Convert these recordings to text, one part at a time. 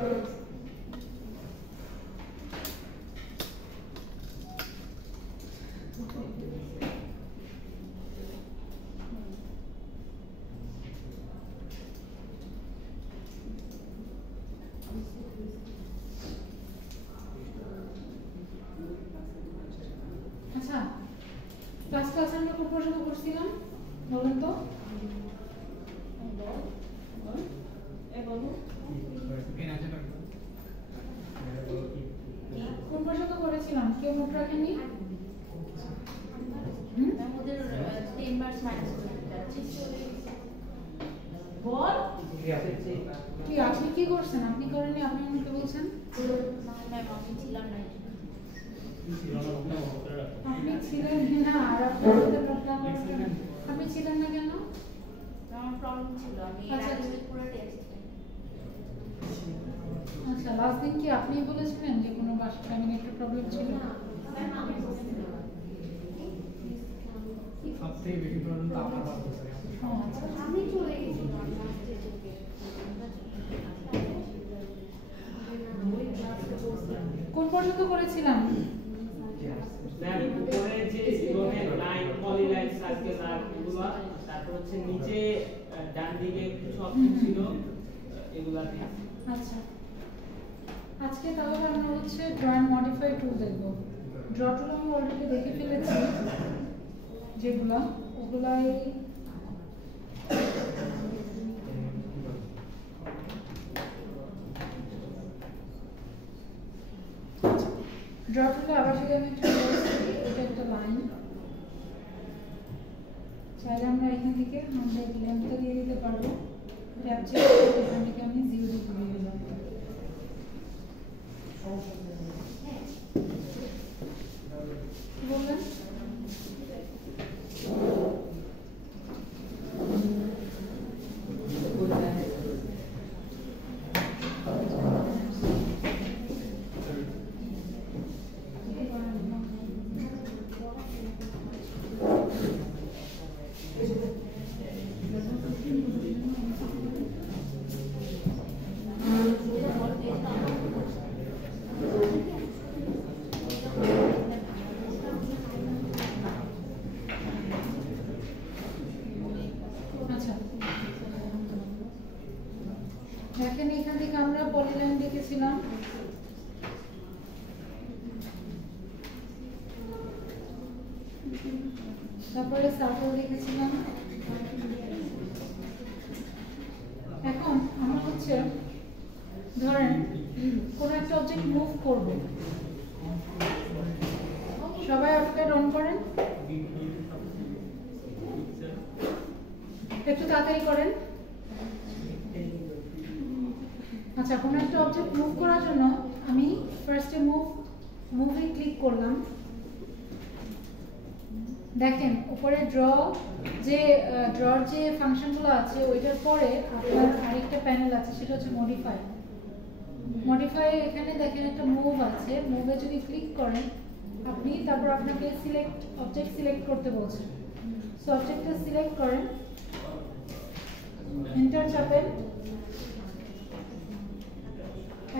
আচ্ছা, ক্লাস আমরা কোন পর্যন্ত করছিলাম বলেন তো? কোন পর্যন্ত করেছিলাম? কেউ নোট রাখেননি? আমাদের 10 মার্কস মাইনাস করে দিতে বল কি আপনি কি করছেন? আপনি করেননি, আপনি আমাকে বলছেন? ম্যাম আমি ছিলাম না। আপনি ছিলেন না, আর আপনার সাথে প্রবলেম আপনি ছিলেন না কেন? আমার প্রবলেম ছিল, আমি আচ্ছা পুরো টেস্ট। আচ্ছা, লাস্ট দিন কি আপনিই বলেছিলেন যে কোনো বাসা ফ্যামিলি একটা প্রবলেম ছিল? ম্যাম আমি সবথেকে বেশি প্রবলেম তো আপনার বাচ্চা। আমি চলে গেছিলাম লাস্টে থেকে। কোন পর্যন্ত করেছিলাম? ম্যাম উপরে যে জীবনের লাইন পলি লাইন সার্কেল আর এগুলো, তারপর হচ্ছে নিচে ডান দিকে কিছু অপশন ছিল এগুলা দিয়ে। আচ্ছা, আজকে তাহলে আমরা হচ্ছে ড্রয়িং মডিফাই টুল দেখব। ড্র টুল আমি অলরেডি দেখে ফেলেছি, যেগুলো ওগুলাই ড্র টুলে আবার যদি আমি একটু এটা একটা লাইন চাইলে আমরা এখান থেকে আমাদের লেন্থটা দিয়ে দিতে পারবো। ট্যাব চেক করে এখান থেকে আমি 0 দিয়ে দিলাম। বললেন দেখেন এখান থেকে আমরা পলিলাইন দেখেছিলাম, তারপরে সার্কেল দেখেছিলাম। এখন আমরা হচ্ছে ধরেন কোন একটা অবজেক্ট মুভ করব, সবাই অটোক্যাড অন করেন, একটু তাড়াতাড়ি করেন। আচ্ছা, কোনো একটা অবজেক্ট মুভ করার জন্য আমি ফার্স্টে মুভে ক্লিক করলাম। দেখেন উপরে ড্রর যে ফাংশনগুলো আছে ওইটার পরে আপনার আরেকটা প্যানেল আছে, সেটা হচ্ছে মডিফাই। এখানে দেখেন একটা মুভ আছে, মুভে যদি ক্লিক করেন আপনি, তারপর আপনাকে অবজেক্ট সিলেক্ট করতে বলছে। সো অবজেক্টটা সিলেক্ট করেন, এন্টার চাপেন।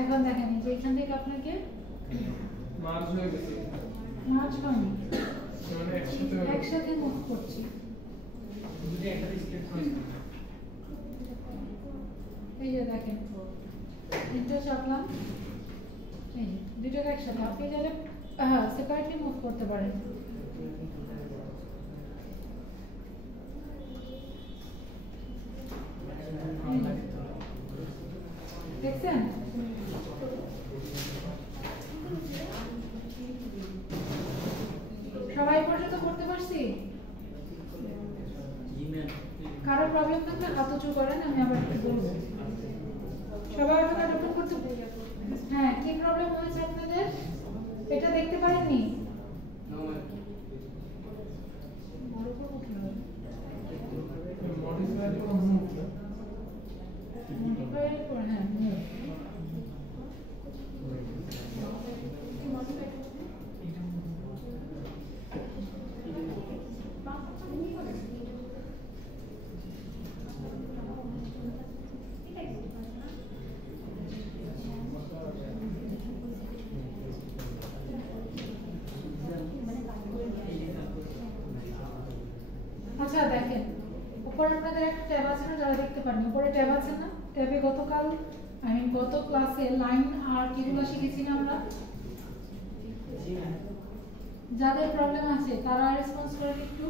এখন দেখেন যে এখান থেকে আপনাকে মার্জ হয়ে গেছে, মার্জ হয়নি, মানে একসাথে মুভ করছি। যদি একটা স্টেপ হয় এই যে দেখেন এন্টার চাপলাম, এই যে দুটোকে একসাথে। আপনি চাইলে সেপারেটলি মুভ করতে পারেন। দেখছেন? সবাই পর্যন্ত করতে পারছি? কারো প্রবলেম থাকলে হাত উঁচু করেন, আমি আবার একটু বলবো। সবাই অটোক্যাড ওপেন করতে? হ্যাঁ, কি প্রবলেম হয়েছে আপনাদের? এটা দেখতে পারেননি? মডিফাইয়ের পর হ্যাঁ উপরে আপনাদের একটা ট্যাব আছে না, যারা দেখতে পারেন উপরে ট্যাব আছে না, ট্যাবে গত ক্লাসে লাইন আর কিগুলো শিখেছি না আমরা। যাদের প্রবলেম আছে তারা রেসপন্স করেন একটু।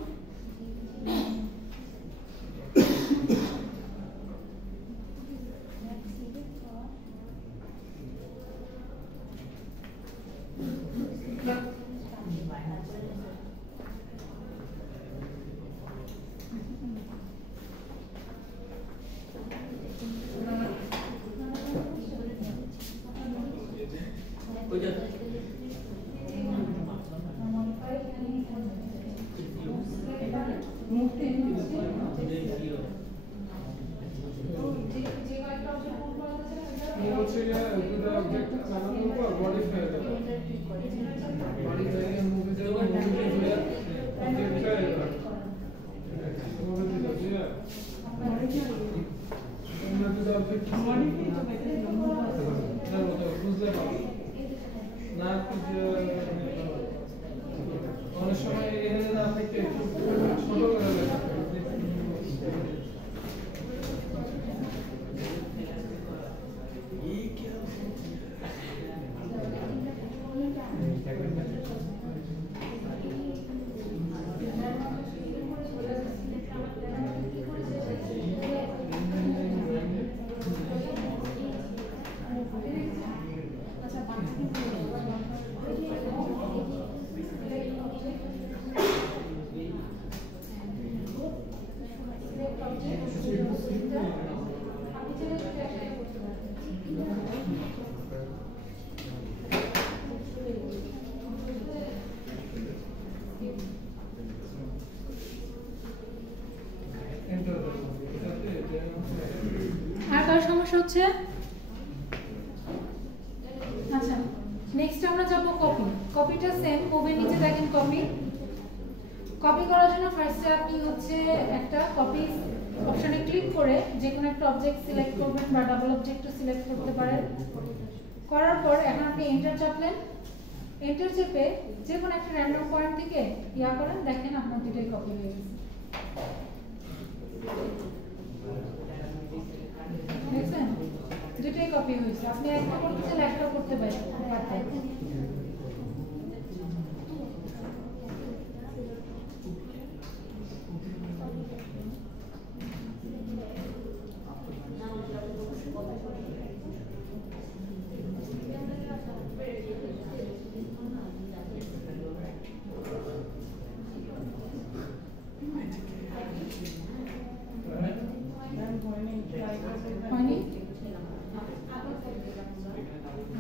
আর কার সমস্যা হচ্ছে? আচ্ছা, নেক্সট আমরা যাব কপি। কপিটা সেম, মুভের নিচে দেখেন কপি। কপি করার জন্য ফার্স্টে আপনি হচ্ছে একটা কপি অপশনে ক্লিক করে যে কোনো একটা অবজেক্ট সিলেক্ট করবেন বা ডাবল অবজেক্টও সিলেক্ট করতে পারেন। করার পর এখন আপনি এন্টার চাপলেন। এন্টার চেপে যে কোনো একটা র্যান্ডম পয়েন্ট থেকে ইয়া করেন, দেখেন আপনার দুটোই কপি হয়ে গেছে। দেখছেন দুটোই কপি হয়েছে। আপনি একটা করতে চাইলে একটা করতে পারেন।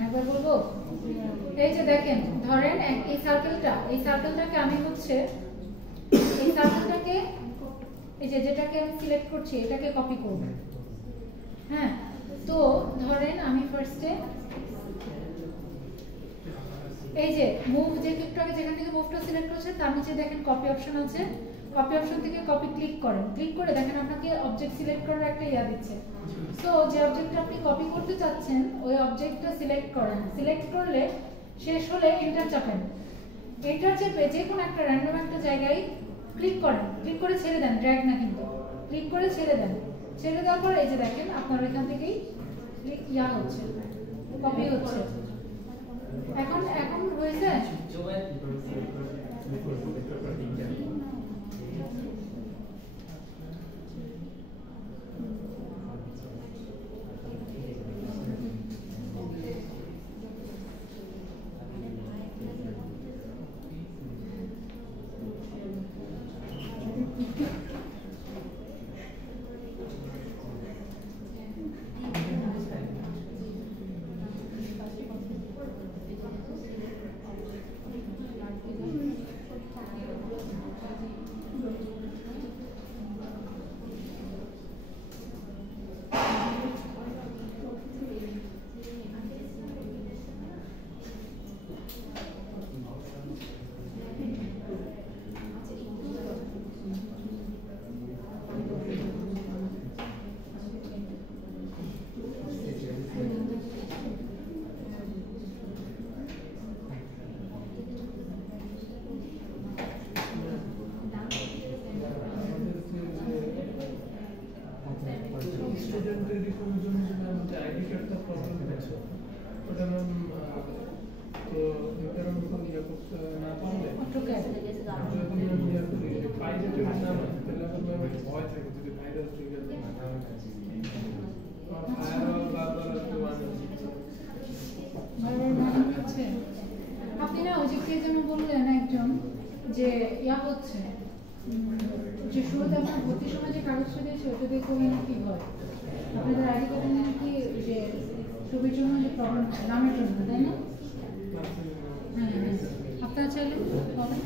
একবার বলবো, এই যে দেখেন ধরেন এই সার্কেলটাকে আমি হচ্ছে এই সার্কেলটাকে এই যে যেটাকে আমি সিলেক্ট করছি এটাকে কপি করব। হ্যাঁ, তো ধরেন আমি ফার্স্টে এই যে মুভ যে একটু আগে যেখান থেকে মুভটা সিলেক্ট করছে তার নিচে দেখেন কপি অপশন আছে। কপি অপশন থেকে কপি ক্লিক করেন। ক্লিক করে দেখেন আপনাকে অবজেক্ট সিলেক্ট করার একটা ইয়া দিচ্ছে। সো যে অবজেক্টটা আপনি কপি করতে চাচ্ছেন ওই অবজেক্টটা সিলেক্ট করেন। সিলেক্ট করলে শেষ হলে এন্টার চাপেন। এন্টার চেপে যে কোনো একটা র্যান্ডম একটা জায়গায় ক্লিক করেন। ক্লিক করে ছেড়ে দেন, ড্র্যাগ না কিন্তু, ক্লিক করে ছেড়ে দেন। ছেড়ে দেওয়ার পর এই যে দেখেন আপনার এখান থেকেই ইয়া হচ্ছে, কপি হচ্ছে। এখন হয়েছে। অ্যাক্সিডেন্ট রিপোর্টের জন্য যে ম্যাম যে আইডি কার্ডটা প্রবলেম হচ্ছে ওটা ম্যাম তো এটার উপর ইয়ে করতে না পারলে অটোক্যাড যদি ম্যাম ইয়ে করি ফাইলে যদি না হয় তাহলে আমার ম্যাম একটা ভয় থাকে যদি ভাইরাস ট্রিগার না হয় ফায়ারওয়াল বারবার তো বারবার মনে হচ্ছে আপনি না ওই যে কে যেন বললেন একজন যে ইয়া হচ্ছে যে শুরুতে আপনার ভর্তির সময় যে কাগজটা দিয়েছে ওটা দিয়ে করলে কি হয় আপনাদের আইডি কার্ডে নাকি যে ছবির জন্য যে প্রবলেম হচ্ছে নামের জন্য তাই না? হ্যাঁ হ্যাঁ আপনারা চাইলে পাবেন।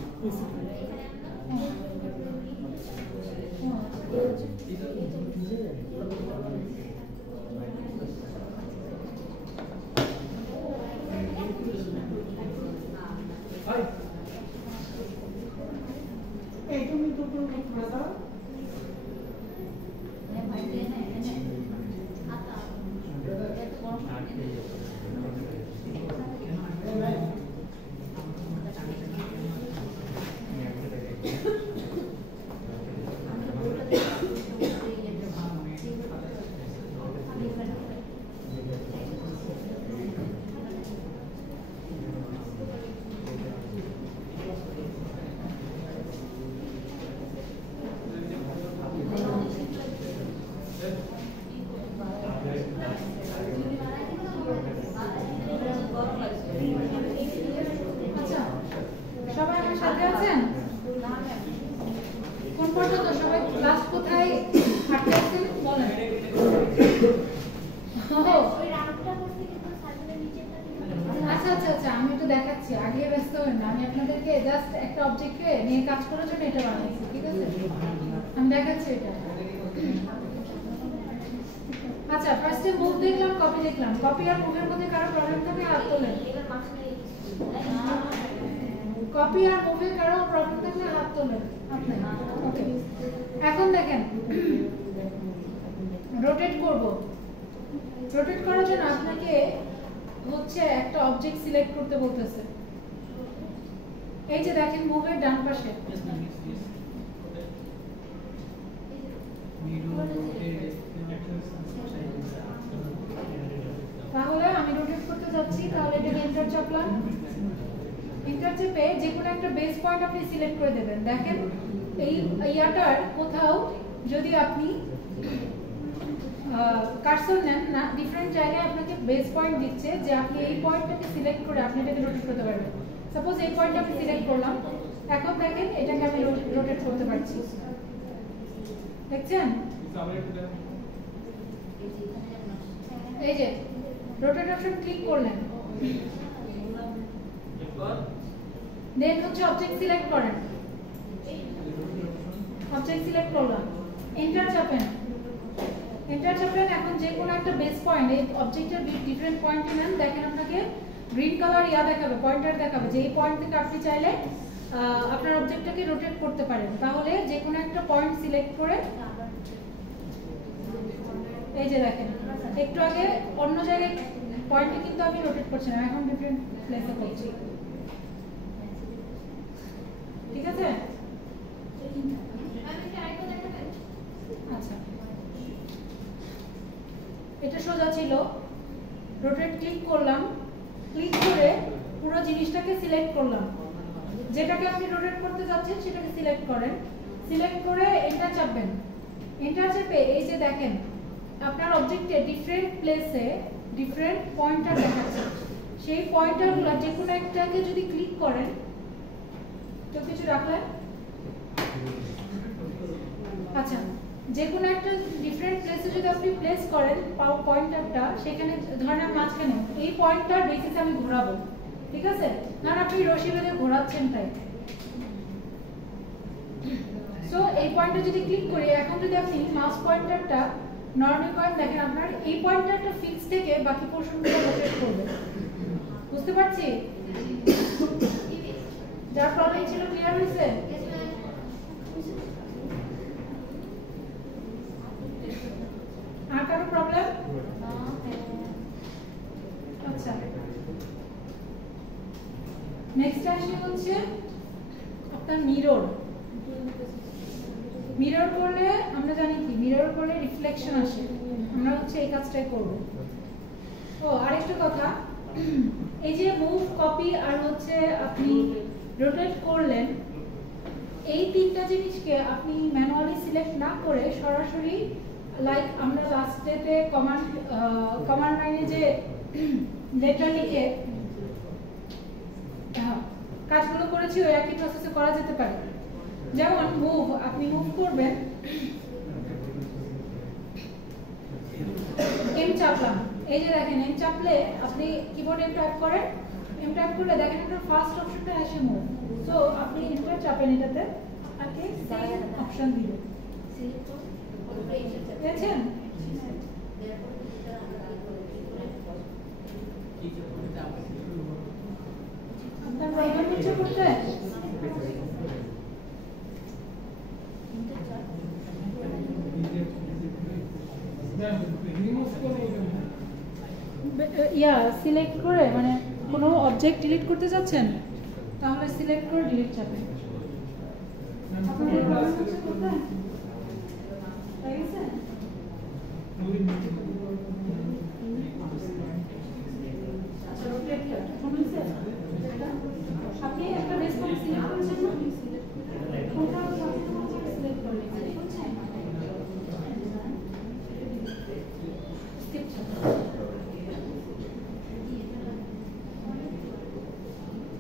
আচ্ছা সবাই আমার সাথে আছেন? কোন পর্যন্ত সবাই ক্লাস কোথায় হাঁটতে আছেন বলেন। আচ্ছা আচ্ছা আচ্ছা আমি একটু দেখাচ্ছি আগে ব্যস্ত হবেন না আমি আপনাদেরকে জাস্ট একটা অবজেক্টকে নিয়ে কাজ করার জন্য এটা বানিয়েছি ঠিক আছে আমি দেখাচ্ছি এটা আচ্ছা ফার্স্টে মুভ দেখলাম কপি দেখলাম কপি আর মুভের মধ্যে কারো প্রবলেম থাকে হাত তোলেন কপি আর মুভে কারো প্রবলেম থাকলে হাত তোলেন আপনি ওকে এখন দেখেন রোটেট করব রোটেট করার জন্য আপনাকে হচ্ছে একটা অবজেক্ট সিলেক্ট করতে বলতেছে এই যে দেখেন মুভের ডান পাশে তাহলে আমি রোটেট করতে যাচ্ছি তাহলে এটা এন্টার চাপলাম এন্টার চেপে যে কোনো একটা বেস পয়েন্ট আপনি সিলেক্ট করে দেবেন দেখেন এই ইয়াটার কোথাও যদি আপনি কার্সর নেন না ডিফারেন্ট জায়গায় আপনাকে বেস পয়েন্ট দিচ্ছে যে আপনি এই পয়েন্টটাকে সিলেক্ট করে আপনি এটাকে রোটেট করতে পারবেন সাপোজ এই পয়েন্টটা আমি সিলেক্ট করলাম এখন দেখেন এটাকে আমি রোটেট করতে পারছি দেখছেন এই যে রোটেট অপশন ক্লিক করলেন দেন হচ্ছে অবজেক্ট সিলেক্ট করেন অবজেক্ট সিলেক্ট করলাম এন্টার চাপেন এন্টার চাপলেন এখন যে কোনো একটা বেস পয়েন্ট এই অবজেক্টের ডিফারেন্ট পয়েন্টে নেন দেখেন আপনাকে গ্রিন কালার ইয়া দেখাবে পয়েন্টার দেখাবে যে এই পয়েন্ট থেকে আপনি চাইলে আপনার অবজেক্টটাকে রোটেট করতে পারেন তাহলে যে কোনো একটা পয়েন্ট সিলেক্ট করে এই যে দেখেন একটু আগে অন্য জায়গায় পয়েন্টে কিন্তু আমি রোটেট করছি না এখন ডিফারেন্ট প্লেসে করছি ঠিক আছে আচ্ছা এটা সোজা ছিল রোটেট ক্লিক করলাম ক্লিক করে পুরো জিনিসটাকে সিলেক্ট করলাম যেটাকে আপনি রোটেট করতে যাচ্ছেন সেটাকে সিলেক্ট করেন সিলেক্ট করে এন্টার চাপবেন এন্টার চেপে এই যে দেখেন আপনার অবজেক্টে ডিফারেন্ট প্লেসে ডিফারেন্ট পয়েন্টার দেখাচ্ছে সেই পয়েন্টারগুলো যে কোনো একটাকে যদি ক্লিক করেন তো কিছু রাখলেন আচ্ছা যে কোনো একটা ডিফারেন্ট প্লেসে যদি আপনি প্লেস করেন পয়েন্টারটা সেখানে ধরেন মাঝখানে এই পয়েন্টটার বেসিসে আমি ঘোরাবো ঠিক আছে না আপনি রশি বেঁধে ঘোরাচ্ছেন তাই সো এই পয়েন্টে যদি ক্লিক করি এখন যদি আপনি মাউস পয়েন্টারটা নরমাল পয়েন্ট দেখেন আপনার এই পয়েন্টারটা ফিক্স থেকে বাকি পোরশনগুলো রোটেট করবে বুঝতে পারছি যার প্রবলেম ছিল ক্লিয়ার হয়েছে আর কারো প্রবলেম আচ্ছা নেক্সট আসলে হচ্ছে আপনার মিরর মিরর করলে আমরা জানি কি মিরর করলে রিফ্লেকশন আসে আমরা হচ্ছে এই কাজটাই করব। ও আরেকটা কথা, এই যে মুভ, কপি আর হচ্ছে আপনি রোটেট করলেন, এই তিনটা জিনিসকে আপনি ম্যানুয়ালি সিলেক্ট না করে সরাসরি লাইক আমরা লাস্ট ডেতে কমান্ড লাইনে যে লেটার লিখে কাজগুলো করেছি ওই একই প্রসেসে করা যেতে পারে। যেমন মুভ, আপনি মুভ করবেন, এম চাপলাম, এই যে দেখেন এম চাপলে আপনি কিবোর্ডে এম টাইপ করেন, এম টাইপ করলে দেখেন আপনার ফার্স্ট অপশনটা আসে মুভ। সো আপনি এন্টার চাপেন, এটাতে আপনাকে সেম অপশন দিবে, পেয়েছেন? আপনার প্রবলেম হচ্ছে করতে? সিলেক্ট করে মানে কোনো অবজেক্ট ডিলিট করতে যাচ্ছেন, তাহলে সিলেক্ট করে ডিলিট চাপেন। আপনাদের প্রবলেম হচ্ছে করতে? তাই আছে? আচ্ছা, রোটেট কি একটা ফোন হয়েছে? আপনি একটা রেসপন্স সিলেক্ট করেছেন না? কোনটা সবসময় সিলেক্ট করলে বুঝছেন? স্কিপ চাপেন।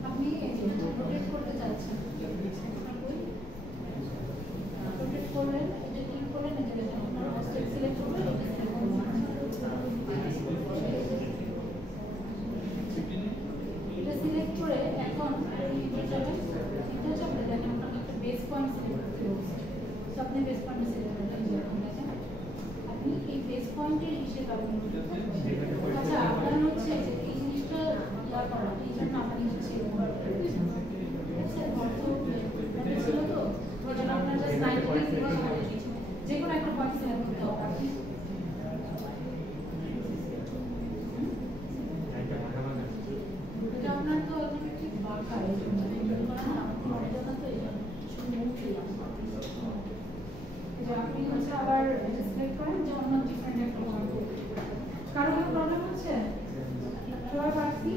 আপনি রোটেট করতে যাচ্ছেন, রোটেট করলেন, এটা ক্লিক করলেন, এটা দেখেন আপনার অবজেক্ট সিলেক্ট করবেন, এটা সিলেক্ট করে এখন এটা যাবেন, এটা চাপলে দেখেন আপনাকে একটা বেস পয়েন্ট সিলেক্ট করতে বলছে। তো আপনি বেস পয়েন্ট সিলেক্ট করলেন, দেখেন আপনি এই বেস পয়েন্টের হিসেবে আপনি আচ্ছা আপনার হচ্ছে যে এই জিনিসটা ইয়া করা, এই জন্য আপনি হচ্ছে ছিল তো ওই জন্য আপনার জাস্ট 90 যে কোনো একটা পয়েন্ট সিলেক্ট করতে হবে। এটা আপনার তো এখন ঠিক বাঁকা, এই জন্য আমার জন্য তো এই জন্য আপনি হচ্ছে আবার সিলেক্ট করেন যে অন্য ডিফারেন্ট একটা পয়েন্ট। কারো কোনো প্রবলেম হচ্ছে? সবাই পারছি?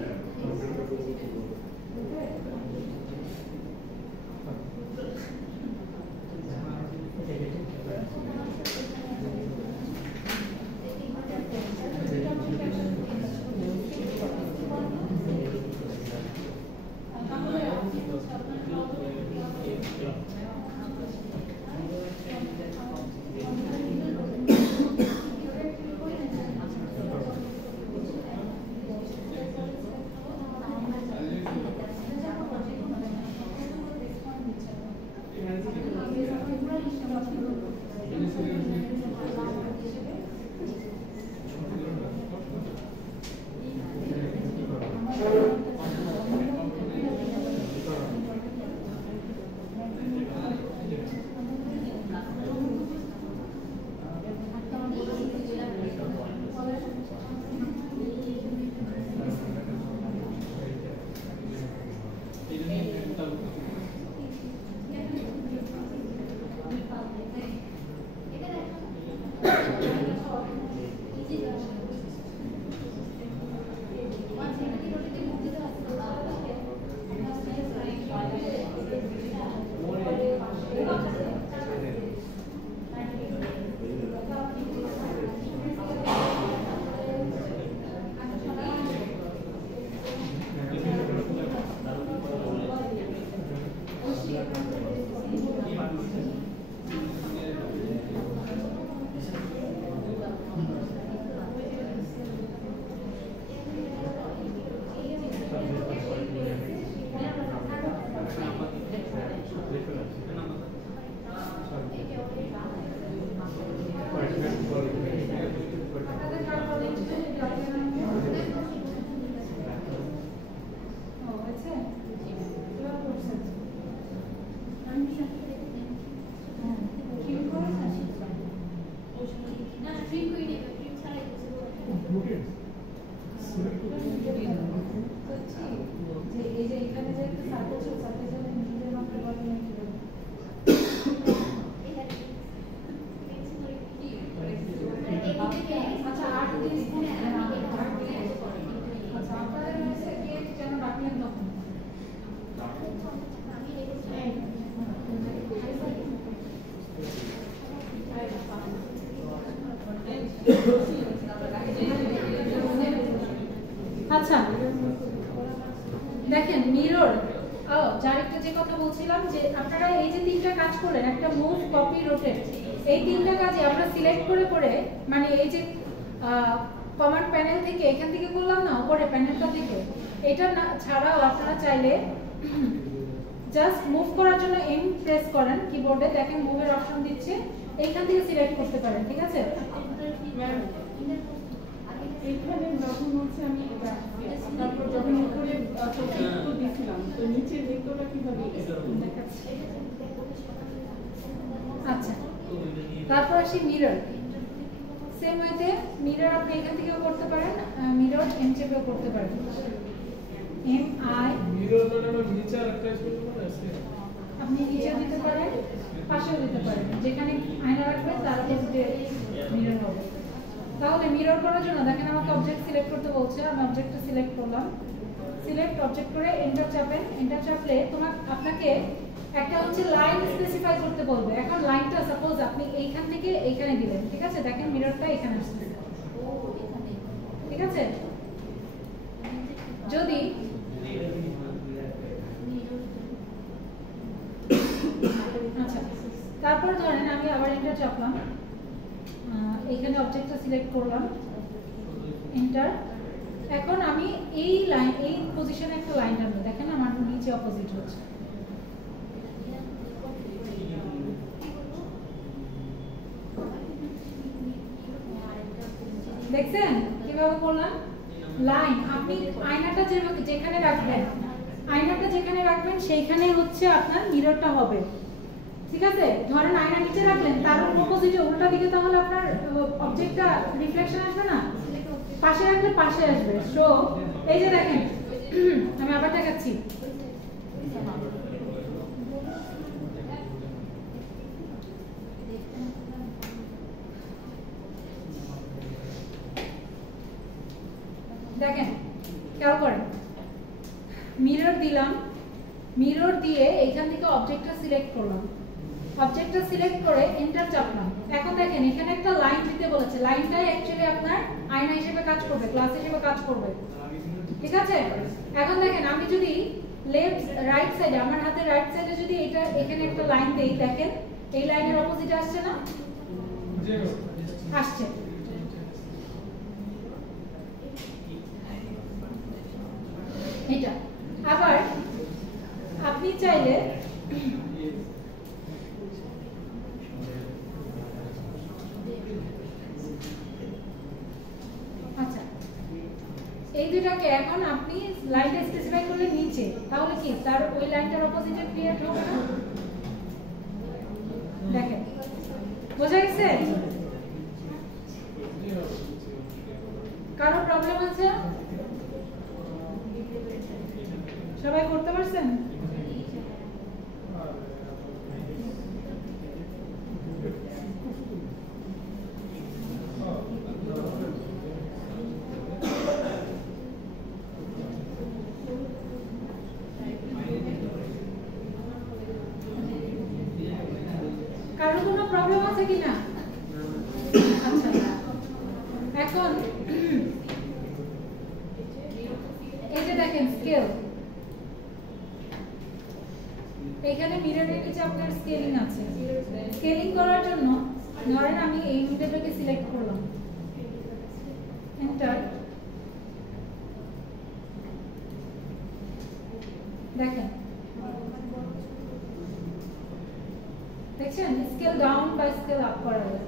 আচ্ছা আপনাদের হচ্ছে গেট যেন রাখলেন তখন আচ্ছা দেখেন মিরর যার একটা যে কথা বলছিলাম যে আপনারা এই যে তিনটা কাজ করলেন একটা মুভ কপি রোটেট এই তিনটা কাজে আমরা সিলেক্ট করে করে মানে এই যে কমান্ড প্যানেল থেকে এখান থেকে করলাম না উপরে প্যানেলটা থেকে এটা না ছাড়াও আপনারা চাইলে জাস্ট মুভ করার জন্য এম প্রেস করেন কিবোর্ডে দেখেন মুভের অপশন দিচ্ছে এইখান থেকে সিলেক্ট করতে পারেন ঠিক আছে এইখানে যখন হচ্ছে আমি তারপর যখন উপরে প্রজেক্ট দিয়েছিলাম তো নিচের ভেক্টরটা কিভাবে দেখাচ্ছি আচ্ছা তারপর আসি মিরর সেম ওয়েতে মিরর আপনি এখান থেকেও করতে পারেন মিরর এম চেপেও করতে পারেন এম আই মিরর মানে নিচে আরেকটা স্পেস আছে আপনি নিচে দিতে পারেন পাশেও দিতে পারেন যেখানে আয়না রাখবেন তার অপোজিটে মিরর হবে তাহলে মিরর করার জন্য দেখেন আমাকে অবজেক্ট সিলেক্ট করতে বলছে আমি অবজেক্টটা সিলেক্ট করলাম সিলেক্ট অবজেক্ট করে এন্টার চাপেন এন্টার চাপলে আপনাকে একটা হচ্ছে লাইন স্পেসিফাই করতে বলবে এখন লাইনটা সাপোজ আপনি এইখান থেকে এইখানে দিলেন ঠিক আছে দেখেন মিররটা এখানে আসছে ঠিক আছে যদি আচ্ছা তারপর ধরেন আমি আবার এন্টার চাপলাম এখানে অবজেক্টটা সিলেক্ট করলাম এন্টার এখন আমি এই লাইন এই পজিশনে একটা লাইন টানবো দেখেন আমার নিচে অপোজিট হচ্ছে দেখছেন কিভাবে করলাম লাইন আপনি আয়নাটা যেখানে রাখবেন সেইখানে হচ্ছে আপনার মিররটা হবে ঠিক আছে ধরেন আয়না নিচে রাখলেন তার অপোজিটে উল্টা দিকে তাহলে আপনার অবজেক্টটা রিফ্লেকশন আসবে না পাশে রাখলে পাশে আসবে সো এই যে দেখেন আমি আবার দেখাচ্ছি দেখেন খেয়াল করেন মিরর দিলাম মিরর দিয়ে এইখান থেকে অবজেক্টটা সিলেক্ট করলাম অবজেক্টটা সিলেক্ট করে এন্টার চাপলাম এখন দেখেন এখানে একটা লাইন দিতে বলেছে লাইনটাই অ্যাকচুয়ালি আপনার আয়না হিসেবে কাজ করবে ক্লাস হিসেবে কাজ করবে ঠিক আছে এখন দেখেন আমি যদি লেফট রাইট সাইডে আমার হাতে রাইট সাইডে যদি এটা এখানে একটা লাইন দেই দেখেন এই লাইনের অপোজিটে আসছে না আসছে এটা আবার আপনি চাইলে আচ্ছা এই দুটাকে এখন আপনি লাইনটা স্পেসিফাই করলে নিচে তাহলে কি তার ওই লাইনটার অপোজিটে ক্রিয়েট হবে না দেখেন বোঝা গেছে কারো প্রবলেম আছে সবাই করতে পারছেন কারো কোনো প্রবলেম আছে কিনা আচ্ছা এখন এই যে দেখেন স্কেল এখানে মিররের নিচে আপনার স্কেলিং আছে স্কেলিং করার জন্য ধরেন আমি এই মিটারটাকে সিলেক্ট করলাম এন্টার দেখেন দেখছেন স্কেল ডাউন বা স্কেল আপ করা যায়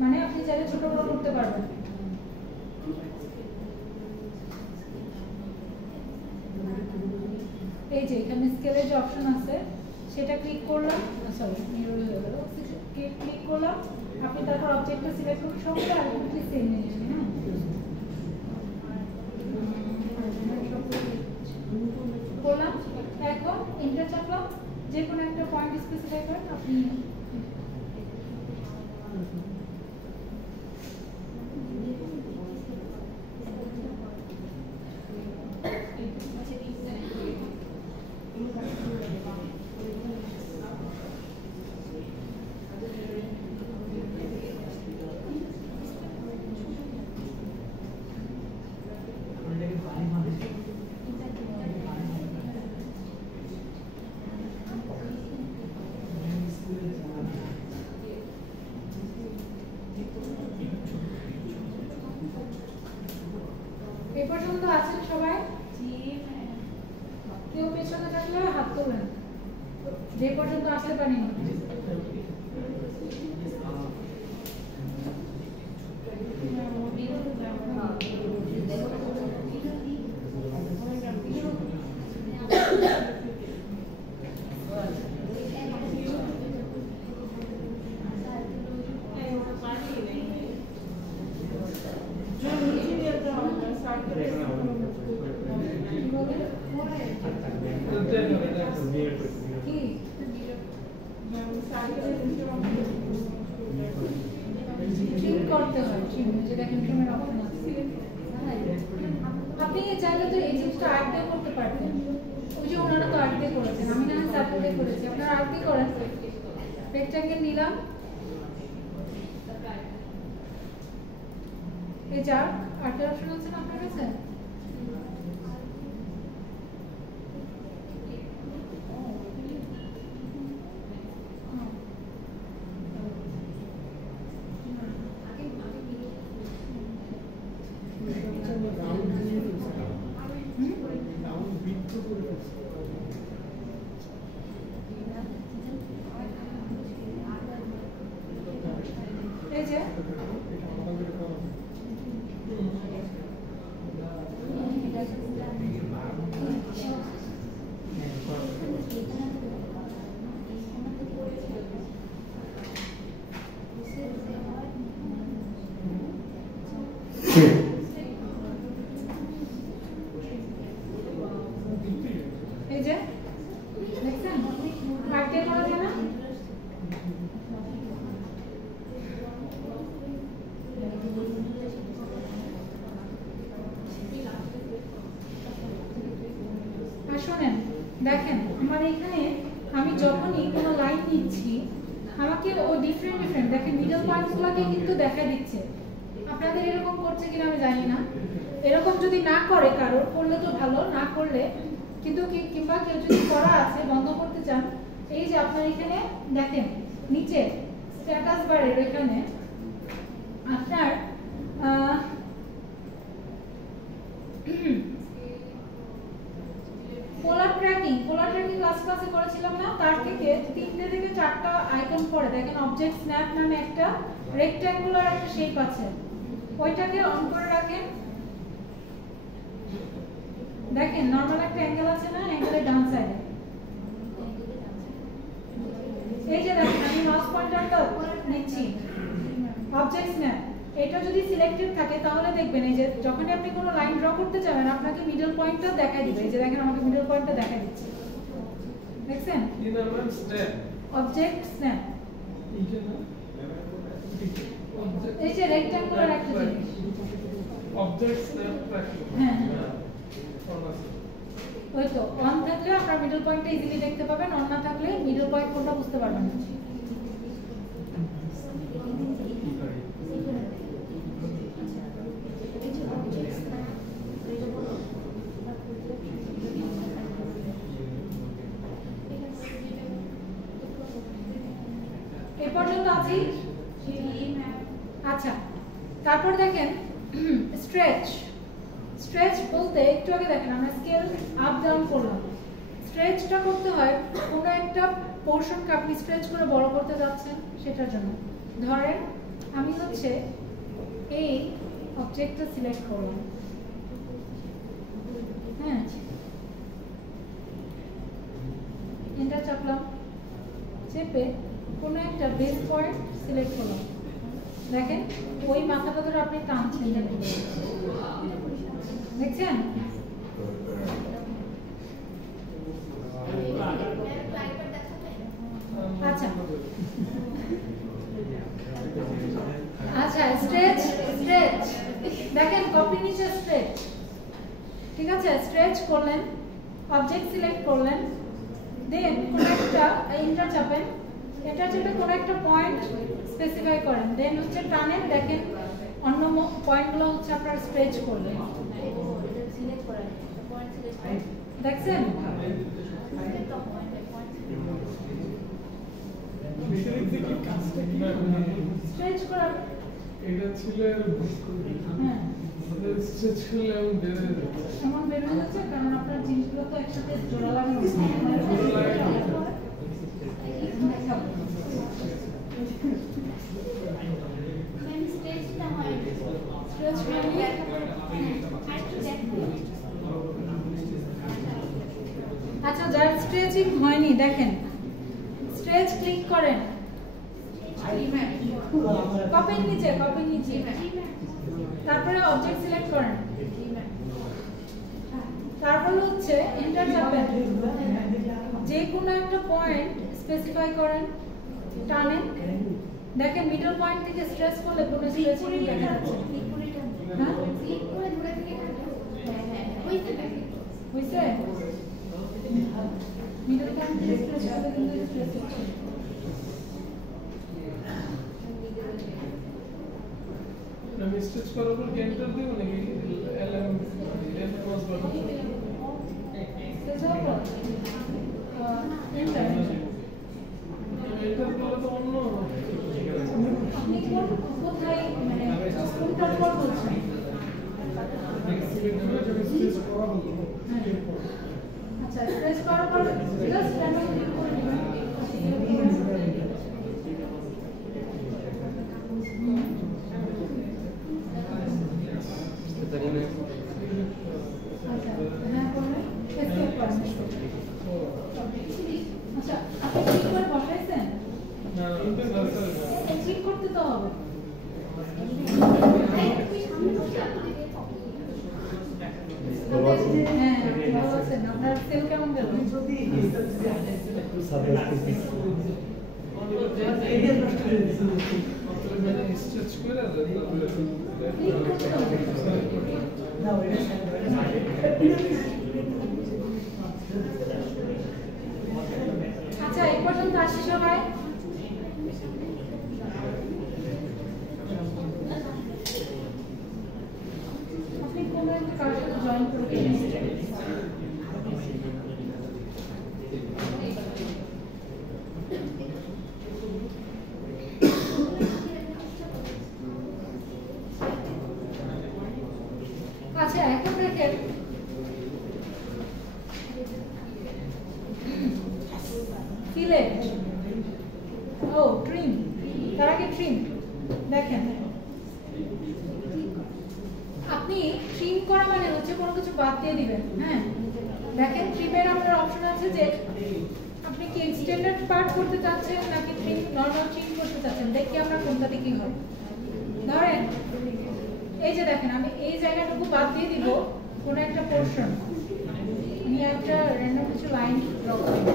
মানে আপনি চাইলে ছোট বড় করতে পারবেন এই যে এখানে স্কেলের যে অপশন আছে সেটা ক্লিক করলাম সরি মিরর হয়ে গেল ক্লিক করলাম আপনি তারপর অবজেক্টটা সিলেক্ট করুন সবটা আলটিমেটলি সেম জিনিস হ্যাঁ করলাম এখন এন্টার চাপলাম যে কোনো একটা পয়েন্ট স্পেসিফাই করেন আপনি পর্যন্ত আছেন সবাই? কেউ পেছনে থাকলে হাত তোলেন, যে পর্যন্ত আসতে পারিনি। কি ঠিক করতে হয়, ঠিক যে দেখেন ক্যামেরা অপশন আছে। আপনি চাইলে তো এই জিনিসটা আর্ট দিয়ে করতে পারতেন, ওই যে ওনারা তো আর্ট দিয়ে করেছেন, আমি না সাপোর্টে করেছি, আপনারা আর্ট দিয়ে করেন। রেক্ট্যাঙ্গেল নিলাম, এই যা আর্টের অপশন আছে না আপনার কাছে, এই যে এই যে দেখছেন আর্ট দিয়ে করা যায় না? শোনেন, দেখেন আমার এখানে আমি যখনই কোনো লাইন নিচ্ছি আমাকে ও ডিফারেন্ট দেখেন মিডল পয়েন্টগুলোকে কিন্তু দেখা দিচ্ছে। আপনাদের এরকম করছে কিনা আমি জানি না, এরকম যদি না করে কারোর, করলে তো ভালো, না করলে কিন্তু কিংবা কেউ যদি করা আছে বন্ধ করতে চান, এই যে আপনার এখানে দেখেন নিচে স্ট্যাটাস বারের এখানে আপনার পোলার ট্র্যাকিং লাস্ট ক্লাসে করেছিলাম না, তার থেকে 3টে থেকে 4টা আইকন পরে দেখেন অবজেক্ট স্ন্যাপ নামে একটা রেক্ট্যাঙ্গুলার একটা শেপ আছে, ওইটাকে অন করে রাখেন। দেখেন নরমাল একটা অ্যাঙ্গেল আছে না, অ্যাঙ্গেলের ডান সাইডে এই যে দেখেন আমি মাউস পয়েন্টারটা নিচ্ছি অবজেক্ট স্ন্যাপ, এটা যদি সিলেক্টেড থাকে তাহলে দেখবেন এই যে যখন আপনি কোনো লাইন ড্র করতে যাবেন আপনাকে মিডল পয়েন্টটা দেখাই দিবে। এই যে দেখেন আমাকে মিডল পয়েন্টটা দেখাই দিচ্ছে, দেখছেন? অবজেক্ট স্ন্যাপ এই যে রেক্ট্যাঙ্গুলার একটা জিনিস অবজেক্ট স্ন্যাপ ট্র্যাকিং, হ্যাঁ ওই তো অন থাকলে আপনার মিডল পয়েন্টটা ইজিলি দেখতে পাবেন, অন না থাকলে মিডল পয়েন্ট কোনটা বুঝতে পারবেন না। এই পর্যন্ত আছি? আচ্ছা, তারপর দেখেন স্ট্রেচ বলতে একটু আগে দেখেন আমরা স্কেল আপ ডাউন করলাম। স্ট্রেচটা করতে হয় কোনো একটা পোর্শনকে আপনি স্ট্রেচ করে বড় করতে যাচ্ছেন, সেটার জন্য ধরেন আমি হচ্ছে এই অবজেক্টটা সিলেক্ট করলাম, হ্যাঁ এন্টার চাপলাম, চেপে কোনো একটা বেস পয়েন্ট সিলেক্ট করলাম, দেখেন ওই মাথাটা ধরে আপনি টানছেন, দেখছেন? আচ্ছা আচ্ছা স্ট্রেচ দেখেন কপি নিচে স্ট্রেচ, ঠিক আছে? স্ট্রেচ করলেন, অবজেক্ট সিলেক্ট করলেন, দেন কোন একটা এন্টার চাপেন, এন্টার চেপে কোন একটা পয়েন্ট স্পেসিফাই করেন, দেন হচ্ছে টানেন, দেখেন অন্য পয়েন্টগুলো হচ্ছে আপনার স্ট্রেচ করলেন, দেখছেন? স্ট্রেচ করা এটা ছিল হ্যাঁ স্ট্রেচ করলে আমি বের হয়ে যাচ্ছে। এমন বের হয়ে যাচ্ছে কারণ আপনার জিনিসগুলো তো একসাথে জোড়া লাগানো ম্যাম স্ট্রেচটা হয় স্ট্রেচ হয়নি। আরেকটু দেখুন আচ্ছা, যার স্ট্রেচিং হয়নি দেখেন, স্ট্রেচ ক্লিক করেন কপির নিচে, তারপরে অবজেক্ট সিলেক্ট করেন, তারপর হচ্ছে এন্টার চাপেন, যে কোনো একটা পয়েন্ট স্পেসিফাই করেন, টানেন, দেখেন মিডল পয়েন্ট থেকে স্ট্রেচ করলে কোনো স্ট্রেচিং দেখা যাচ্ছে। ক্লিক করে টানতে হ্যাঁ ক্লিক করে ধরে থেকে টানতে হ্যাঁ হইতে থাকে হইছে, মিডল পয়েন্ট থেকে স্ট্রেচ করলে কিন্তু স্ট্রেচ হচ্ছে। আমি স্ট্রেচ করার পর এন্টার দেব নাকি এলএম এল ক্রস বাটন স্ট্রেচ হওয়ার পর এন্টার, এন্টার করলে তো অন্য আপনি কোথায় মানে কোনটার পর বলছেন? স্ট্রেচ করা হলো আচ্ছা, স্ট্রেচ করার পর জাস্ট র্যান্ডম ক্লিক করে দিবেন। আচ্ছা, হ্যাঁ করলেন, এসকেপ করেন। আচ্ছা, আপনি ক্লিক করে বসাইছেন? না ওটা না স্যার ক্লিক করতে তো হবে। হ্যাঁ, ভালো আছেন। আপনার সেল কেমন গেল? স্ট্রেচ করে তারপরে ক্লিক করতে হবে। আচ্ছা, এই পর্যন্ত আসি সবাই। আপনি কোনো একটা কারোর সাথে জয়েন করে দিন। আচ্ছা, এখন দেখেন সিলেক্ট, ও ট্রিম, তার আগে ট্রিম দেখেন, আপনি ট্রিম করা মানে হচ্ছে কোনো কিছু বাদ দিয়ে দিবেন। হ্যাঁ দেখেন, ট্রিমের আপনার অপশন আছে যে আপনি কি এক্সটেন্ডেড পার্ট করতে চাচ্ছেন নাকি ট্রিম নরমাল ট্রিম করতে চাচ্ছেন, দেখি আমরা কোনটাতে কি হয়। ধরেন এই যে দেখেন, আমি এই জায়গাটুকু বাদ দিয়ে দিব কোনো একটা পোরশন, আমি একটা র্যান্ডম কিছু লাইন ড্র করব।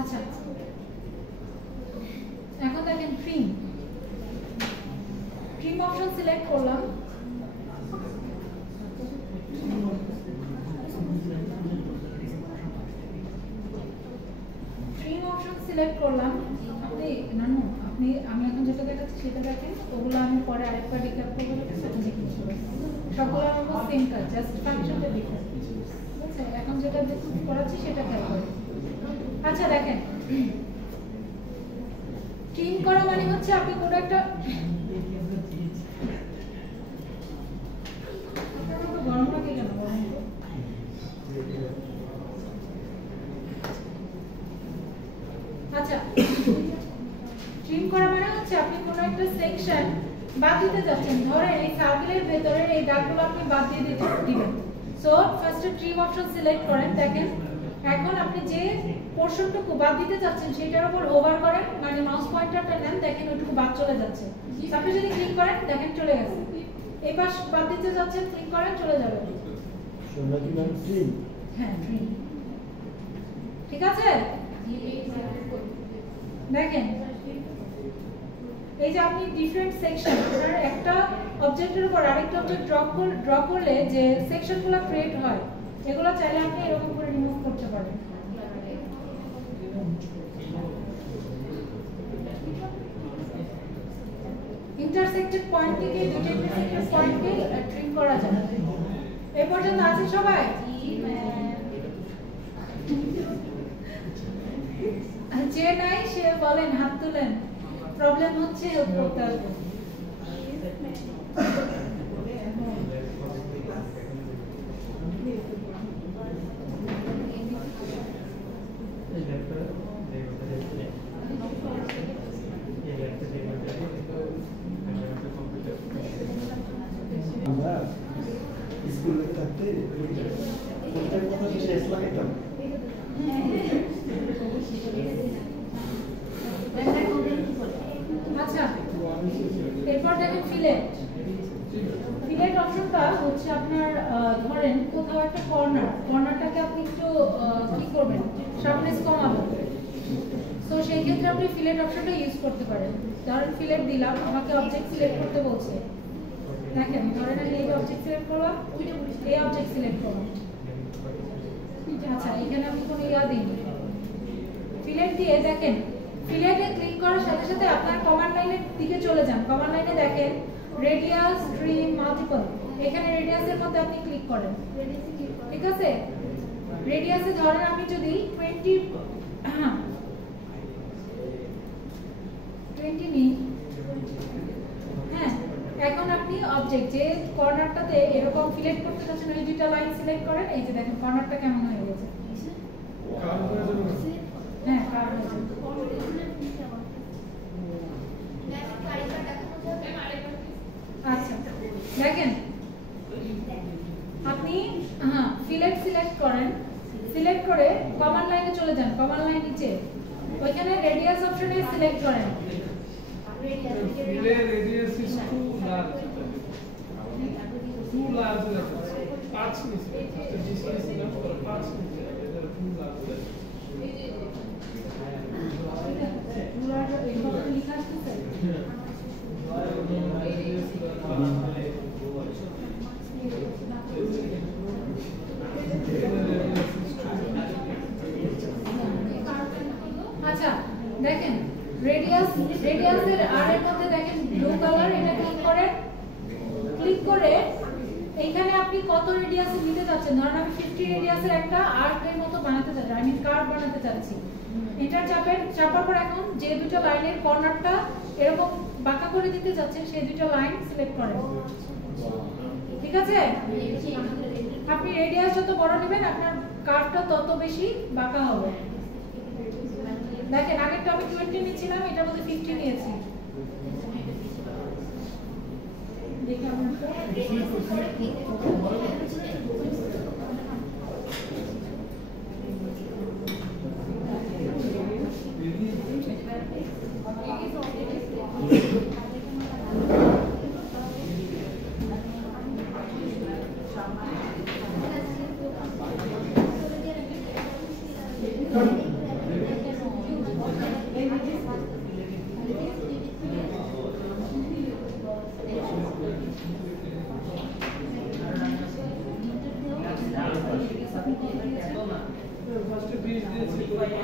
আচ্ছা, এখন দেখেন ট্রিম অপশন সিলেক্ট করলাম, ট্রিম অপশন সিলেক্ট করলাম। আপনি নানু, আমি এখন যেটা দেখাচ্ছি সেটা দেখেন, ওগুলো আমি পরে আরেকবার রিক্যাপ করবো, সবগুলো আমার সেম কাজ, জাস্ট ফাংশনটা ডিফারেন্ট। ঠিক আছে, এখন যেটা করাচ্ছি সেটা খেয়াল করুন। আচ্ছা দেখেন, ট্রিম করা মানে হচ্ছে আপনি কোনো একটা গরম লাগে কেন, গরম তো। আচ্ছা, ট্রিম করা মানে হচ্ছে আপনি কোনো একটা সেকশন বাদ দিতে যাচ্ছেন। ধরেন এই সার্কেলের ভেতরের এই দাগগুলো আপনি বাদ দিয়ে দিবেন। So first trim option select করেন, দেখেন এখন আপনি যে পোরশনটুকু বাদ দিতে যাচ্ছেন সেটার উপর ওভার করেন, মানে মাউস পয়েন্টারটা নেন, দেখেন ওইটুকু বাদ চলে যাচ্ছে। আপনি যদি ক্লিক করেন দেখেন চলে গেছে। এই পাশ বাদ দিতে যাচ্ছেন, ক্লিক করেন চলে যাবে। হ্যাঁ ট্রিম, ঠিক আছে। দেখেন এই যে আপনি ডিফারেন্ট সেকশন, একটা অবজেক্টের উপর আরেকটা অবজেক্ট ড্র করলে যে সেকশনগুলো ক্রিয়েট হয়, এগুলো চাইলে আপনি এরকম করে রিমুভ করতে পারেন। পয়েন্ট থেকে দুটো ইন্টারসেক্টেড পয়েন্টকে ট্রিম করা যায়। এই পর্যন্ত আছে সবাই? যে নাই সে বলেন, হাত তুলেন। প্রবলেম হচ্ছে হেল্প করতে হবে। আমরা স্কুলে থাকতে কোনটার কথা শেষ লাগাইতাম আচ্ছা, এরপর দেখেন ফিলেট। ফিলেট অপশনটা হচ্ছে আপনার ধরেন কোথাও একটা কর্নারটাকে আপনি একটু কি করবেন, শার্পনেস কমাবেন। তো সেই ক্ষেত্রে আপনি ফিলেট অপশনটা ইউজ করতে পারেন। ধরেন ফিলেট দিলাম, আমাকে অবজেক্ট সিলেক্ট করতে বলছে। দেখেন ধরেন আমি এই অবজেক্ট সিলেক্ট করলাম, এই অবজেক্ট সিলেক্ট করলাম। আচ্ছা, এখানে আমি কোনো ইয়া দিইনি। ফিলেট দিয়ে দেখেন, ফিলেটে ক্লিক করার সাথে সাথে আপনার কমান্ড লাইনের দিকে চলে যান। কমান্ড লাইনে দেখেন রেডিয়াস, ট্রিম, মাল্টিপল। এখানে রেডিয়াসের মধ্যে আপনি ক্লিক করেন, ঠিক আছে? রেডিয়াসে ধরেন আমি যদি 20 নিই, হ্যাঁ, এখন আপনি অবজেক্ট যে কর্নারটাতে এরকম ফিলেট করতে চাচ্ছেন ওই দুইটা লাইন সিলেক্ট করেন। এই যে দেখেন কর্নারটা কেমন হয়ে গেছে। হ্যাঁ, কার্ভ হয়ে যাবে। আচ্ছা, দেখেন আপনি ফিলেট সিলেক্ট করেন, সিলেক্ট করে কমান্ড লাইনে চলে যান। কমান্ড লাইন নিচে ওইখানে রেডিয়াস অপশনে সিলেক্ট করেন। Radius is too large. Too large. Parts missing. The distance is enough for parts missing. They are too large. লিখা আসতেছে। আচ্ছা, দেখেন রেডিয়াসের আর এর মধ্যে দেখেন ব্লু কালার, এটা ক্লিক করে এইখানে আপনি কত রেডিয়াসে নিতে যাচ্ছেন। ধরেন আমি 50 রেডিয়াসের একটা আর্কের মতো বানাতে চাচ্ছি, আমি কার্ভ বানাতে চাচ্ছি। এন্টার চাপার পর এখন যে দুটো লাইনের কর্নারটা এরকম বাঁকা করে দিতে যাচ্ছেন সেই দুটো লাইন সিলেক্ট করেন, ঠিক আছে? আপনি রেডিয়াস যত বড় নেবেন আপনার কার্ভটা তত বেশি বাঁকা হবে। দেখেন আগেরটা আমি 20 নিয়েছিলাম, এটা বলতে 50 নিয়েছি। দেখি আপনার First piece this cucumber.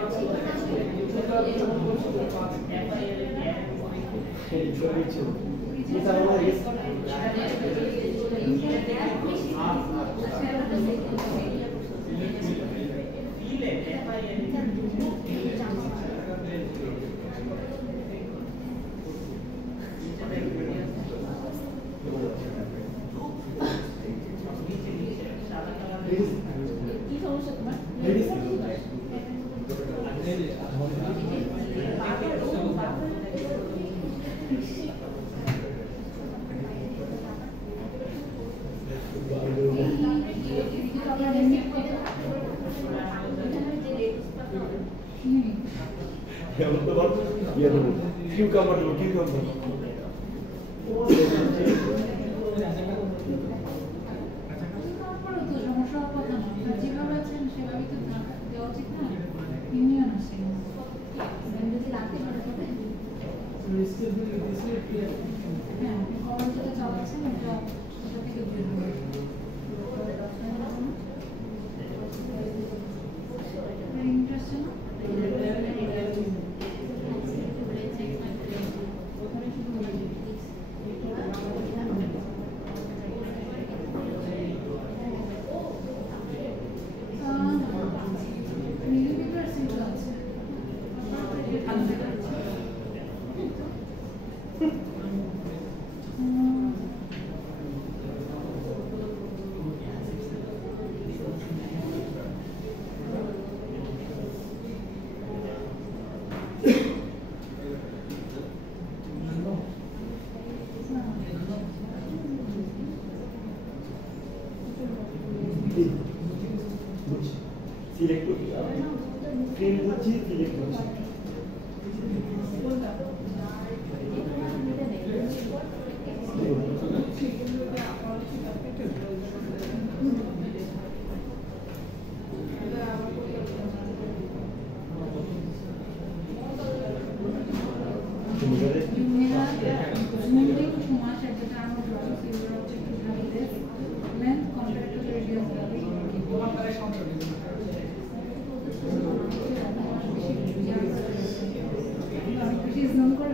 সমস্যা কথা না, যেভাবে আছেন সেভাবেই তো দেওয়া উচিত না। ইউনিয়ন আছে হ্যাঁ, কমান্ড যেটা চালাচ্ছেন ওটা থেকে ইন্টারেস্ট না। সিলেক্ট করতে ফিল্ড হচ্ছে সিলেক্ট করছি moving too much at the time of drawing, so your object is having this length compared to the radius value. It is known for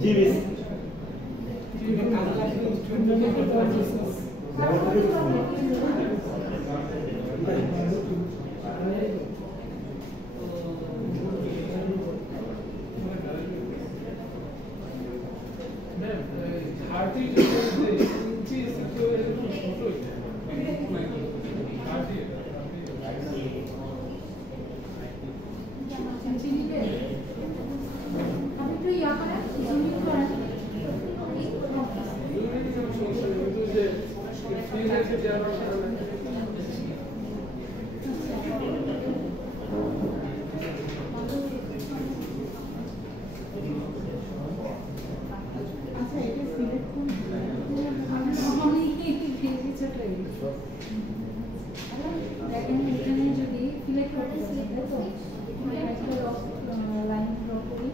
G miss আচ্ছা এটা সিলেক্ট করুন দেখেন এখানে যদি সিলেক্ট করতে চাই তো লাইন ড্র করি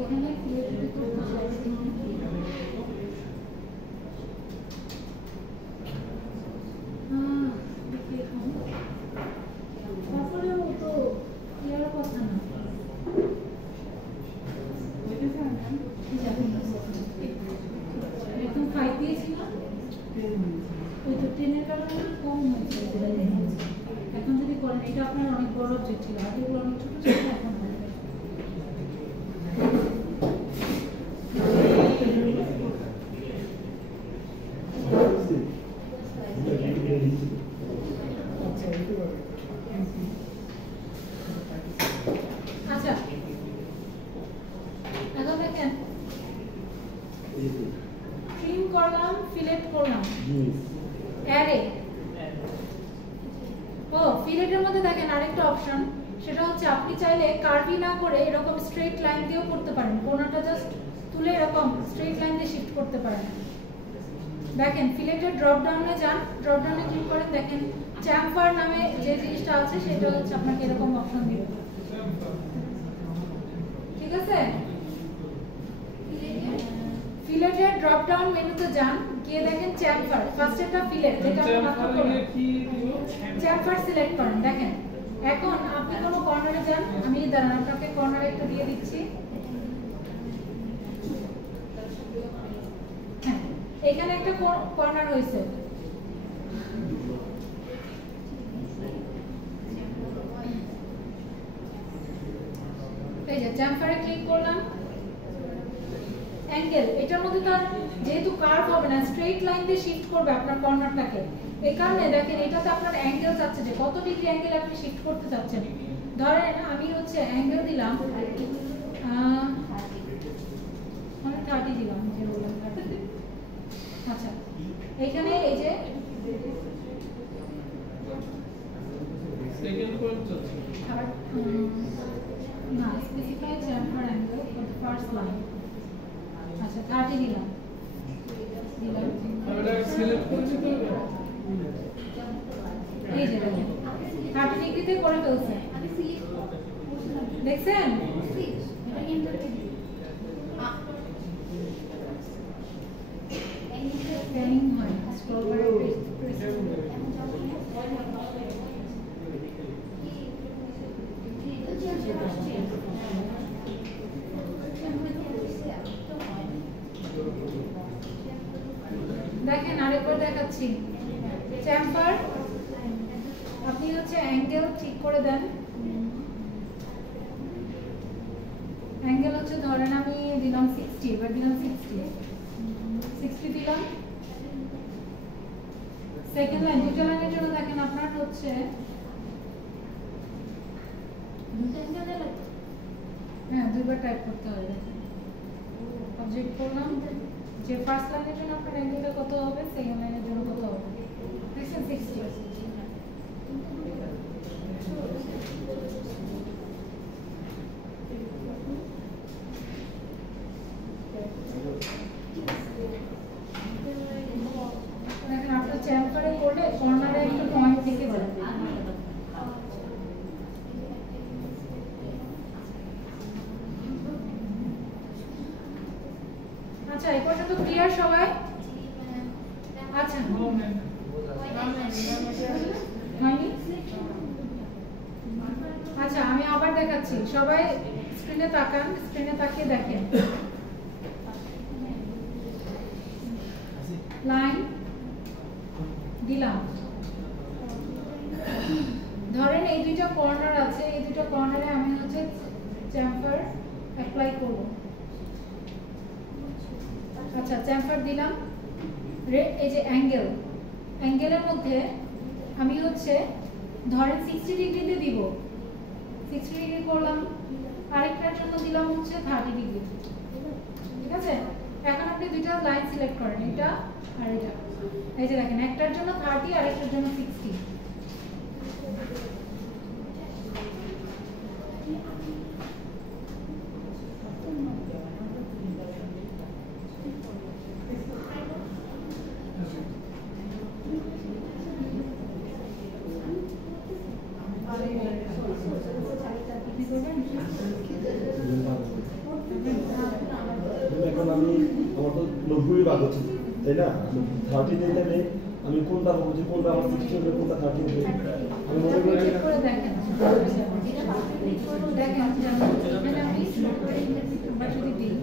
এখানে সিলেক্ট করতে তারপরেও তো ইয়ার কথা না একদম 5 দিয়েছি না ওই তো 10 এর কারণে কম হয়েছে এখন যদি করেন এটা আপনার অনেক বড় অবজেক্ট ছিল আগে এগুলো অনেক ছোট ছিল এখন হবে আচ্ছা এখন দেখেন ট্রিম করলাম ফিলেট করলাম অ্যারে ও ফিলেটের মধ্যে দেখেন আরেকটা অপশন সেটা হচ্ছে আপনি চাইলে কার্ভি না করে এরকম স্ট্রেট লাইন দিয়েও করতে পারেন কোণাটা জাস্ট তুলে এরকম স্ট্রেট লাইন দিয়ে শিফট করতে পারেন দেখেন ফিলেটের ড্রপ ডাউনে যান ড্রপ ডাউনে ক্লিক করেন দেখেন চ্যাম্পার নামে যে জিনিসটা আছে সেটা হচ্ছে আপনাকে এরকম অপশন দিবে ঠিক আছে ফিলেটের ড্রপ ডাউন মেনুতে যান গিয়ে দেখেন চ্যাম্পার ফার্স্ট এটা ফিলেট যেটা আমরা মাত্র করলাম চ্যাম্পার সিলেক্ট করেন দেখেন এখন আপনি কোনো কর্নারে যান আমি দাঁড়ান আপনাকে কর্নারে একটা দিয়ে দিচ্ছি হ্যাঁ এখানে একটা কর্নার হয়েছে এই যে চ্যাম্পারে ক্লিক করলাম অ্যাঙ্গেল এটার মধ্যে তো যেহেতু কার্ভ হবে না স্ট্রেট লাইন দিয়ে শিফট করবে আপনার কর্নারটাকে এই কারণে দেখেন এটাতে আপনার অ্যাঙ্গেল চাচ্ছে যে কত ডিগ্রি অ্যাঙ্গেল আপনি শিফট করতে চাচ্ছেন ধরেন আমি হচ্ছে অ্যাঙ্গেল দিলাম মানে 30 দিলাম যে বললাম আচ্ছা এখানে এই যে সেকেন্ড পয়েন্ট চলছে না specify chamfer angle for first line আচ্ছা 30 দিলাম দিয়ে করে ফেলছে আমি সিলেক্ট দেখছেন এটা এন্টার দিই স্ক্যানিং হয় স্ক্রল করে প্রেস দেখেন আরেকবার দেখাচ্ছি চ্যাম্পার আপনি হচ্ছে অ্যাঙ্গেল ঠিক করে দেন অ্যাঙ্গেল হচ্ছে ধরেন আমি দিলাম 60 এবার দিলাম 60 দিলাম সেকেন্ড লাইন দুটো লাইনের জন্য দেখেন আপনার হচ্ছে হ্যাঁ দুইবার টাইপ করতে হয় দেখেন অবজেক্ট করলাম যে ফার্স্ট লাইনের জন্য আপনার অ্যাঙ্গেলটা কত হবে সেকেন্ড লাইনের জন্য কত হবে দেখেন 60 দেখেন আপনার চ্যাম্পারে করলে কর্নারে একটা পয়েন্ট থেকে যাবে আচ্ছা এই পর্যন্ত ক্লিয়ার সবাই আচ্ছা হয়নি আচ্ছা আমি আবার দেখাচ্ছি সবাই স্ক্রিনে তাকান স্ক্রিনে তাকিয়ে দেখেন লাইন দিলাম ধরেন এই দুইটা কর্নার আছে এই দুইটা কর্নারে আমি হচ্ছে চ্যাম্পার অ্যাপ্লাই করব আচ্ছা চ্যাম্পার দিলাম এই যে অ্যাঙ্গেলের মধ্যে আমি হচ্ছে ধরেন 60 ডিগ্রিতে দিব 60 ডিগ্রি করলাম আরেকটার জন্য দিলাম হচ্ছে 30 ডিগ্রি ঠিক আছে এখন আপনি দুইটা লাইন সিলেক্ট করেন এটা আর এটা এই যে দেখেন একটার জন্য 30 আর একটার জন্য 60 এখন আমি আমার তো 90 ভাগ হচ্ছে তাই না 30 দিন থেকে আমি কোনটা বলছি কোনটা আমার 60 হবে কোনটা 30 হবে আমি মনে করি চেক করে দেখেন দেখেন এখানে আমি আমরা যদি দিই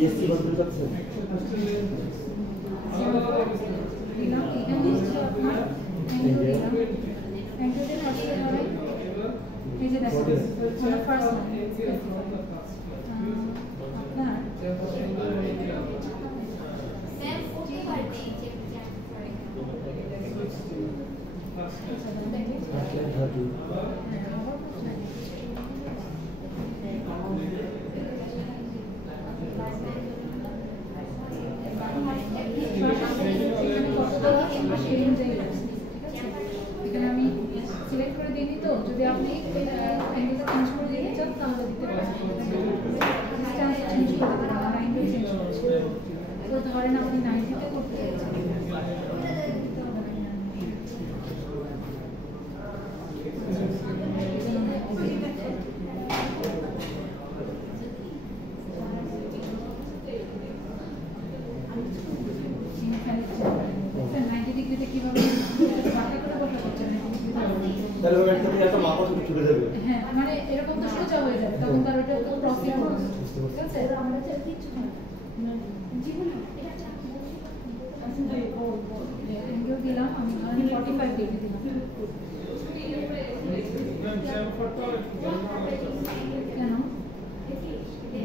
ইএসসি বলতে যাচ্ছে দিলাম এখানে হচ্ছে আপনার অ্যাঙ্গেল দিলাম অ্যাঙ্গেলটা কত হবে এই যে দেখেন আমার ফার্স্ট আপনার স্যার ওকে পারবে যে এখানে আমি সিলেক্ট করে দিই তো যদি আপনি অ্যাঙ্গেলটা চেঞ্জ করে দিতে চান তাহলে দিতে পারেন ডিসটেন্স চেঞ্জ করে দিতে পারেন অ্যাঙ্গেল চেঞ্জ করে তো ধরেন আপনি 90 তে করতে চাইছেন তাহলে ওই একটা থেকে একটা মাপা শুধু ছুটে যাবে হ্যাঁ মানে এরকম তো সোজা হয়ে যাবে তখন তার ওইটা তো প্রসিড হবে ঠিক আছে আমরা চাই কিছু না জীবন এটা চাকরি অ্যাঙ্গেল দিলাম আমি ধরেন 45 ডিগ্রি দিলাম কেন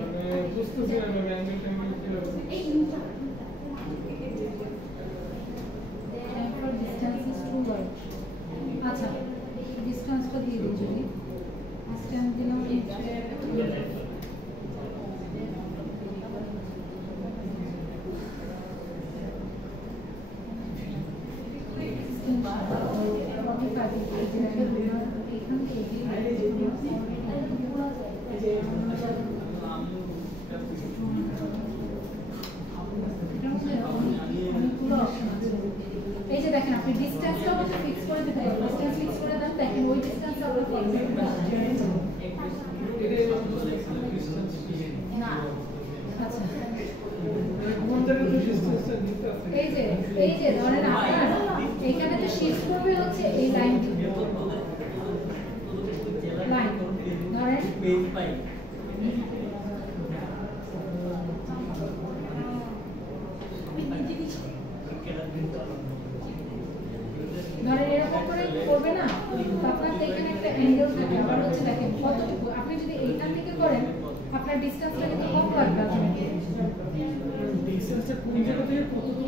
মানে বুঝতেছি না আমি অ্যাঙ্গেল ট্যাঙ্গেল কিভাবে এই ইনটা for distance is too wide আচ্ছা ডিসটেন্সটা দিয়ে দিই যদি ডিসটেন্স দিলাম হচ্ছে এই যে দেখেন আপনি ডিসটেন্সটা আমাকে ফিক্স করে দিতে হবে, ডিসটেন্স ফিক্স করে দেন, দেখেন ওই ডিসটেন্স আমরা না আচ্ছা কোন জায়গায় তো ডিসটেন্সটা দিতে আছে এই যে ধরেন আপনার এখানে তো শিফট করবে হচ্ছে এই লাইনটি লাইন ধরেন ধরেন এরকম করে করবে না, আপনার তো এখানে একটা অ্যাঙ্গেল থাকে, আবার হচ্ছে দেখেন কতটুকু আপনি যদি এইখান থেকে করেন আপনার ডিসটেন্সটা কিন্তু কম লাগবে আপনাকে। ডিসটেন্সটা কোন জায়গা থেকে কতটুকু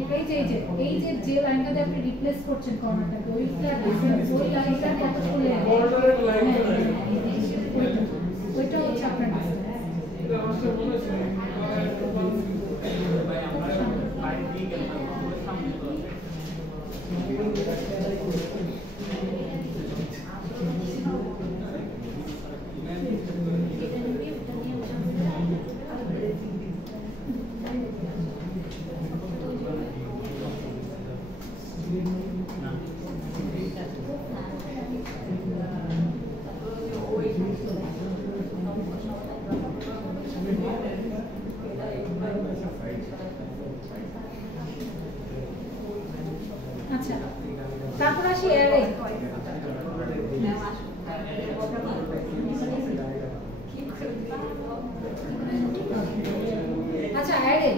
এই যে লাইনটাতে আপনি রিপ্লেস করছেন কর্নারটাকে, ওই লাইনটা কত চলে বর্ডারের লাইনটা ওইটা হচ্ছে আপনার ডিসটেন্স। এটা আমার সাথে মনে আছে ভাই আমরা বাইরে দিয়ে গেলাম পুরো সামনে তো আচ্ছা তারপর আসি অ্যারে। আচ্ছা অ্যারে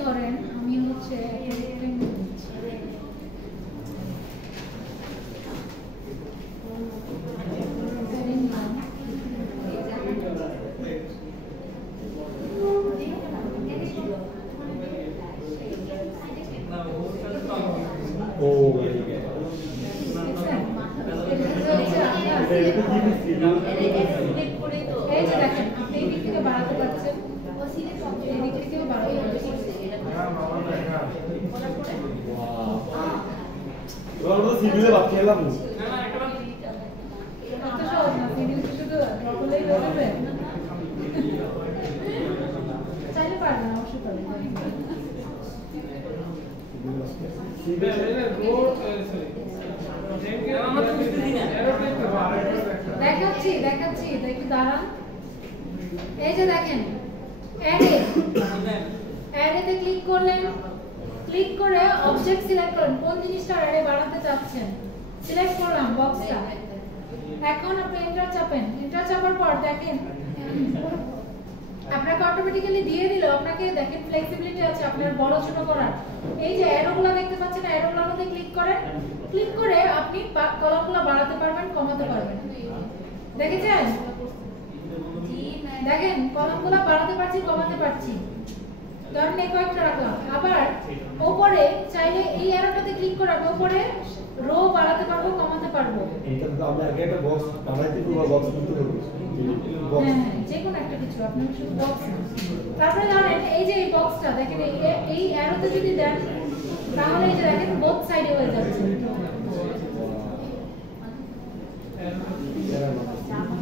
ধরেন আমি হচ্ছে এই যে দেখেন আপনি এই দিক থেকে বাড়াতে পারছেন, এই দিক থেকেও বাড়াতে পারছেন। সিভিলে বাদ খেলাম এত সহজ না, সিভিল তো শুধু ড্রপলেই বলবে, চাইলে পারবেন অবশ্যই পারবেন। দেখাচ্ছি একটু দাঁড়ান। এই যে দেখেন অ্যারেতে ক্লিক করলেন, ক্লিক করে অবজেক্ট সিলেক্ট করেন, কোন জিনিসটা অ্যারে বানাতে চাচ্ছেন সিলেক্ট করলাম বক্সটা। এখন আপনি এন্টার চাপেন, এন্টার চাপার পর দেখেন আপনাকে অটোমেটিক্যালি দিয়ে দিল, আপনাকে দেখেন ফ্লেক্সিবিলিটি আছে আপনার বড় ছোট করার। এই যে অ্যারোগুলো দেখতে পাচ্ছেন, অ্যারোগুলোর মধ্যে ক্লিক করেন, ক্লিক করে আপনি কলামগুলো বাড়াতে পারবেন, কমাতে পারবেন। দেখেছেন দেখেন কলামগুলো বাড়াতে পারছি, কমাতে পারছি। ধরেন এই কয়েকটা রাখলাম, আবার উপরে চাইলে এই অ্যারোটাতে ক্লিক করে আমি উপরে রো বাড়াতে পারবো, কমাতে পারবো। এটা তো আমি আগে একটা বক্স বানাইতে পুরো বক্স করতে পারবো হ্যাঁ যে কোনো একটা কিছু আপনি শুধু বক্স। তারপরে ধরেন এই যে এই বক্সটা দেখেন এই অ্যারোতে যদি দেন তাহলে এই যে দেখেন বোথ সাইডে হয়ে যাচ্ছে।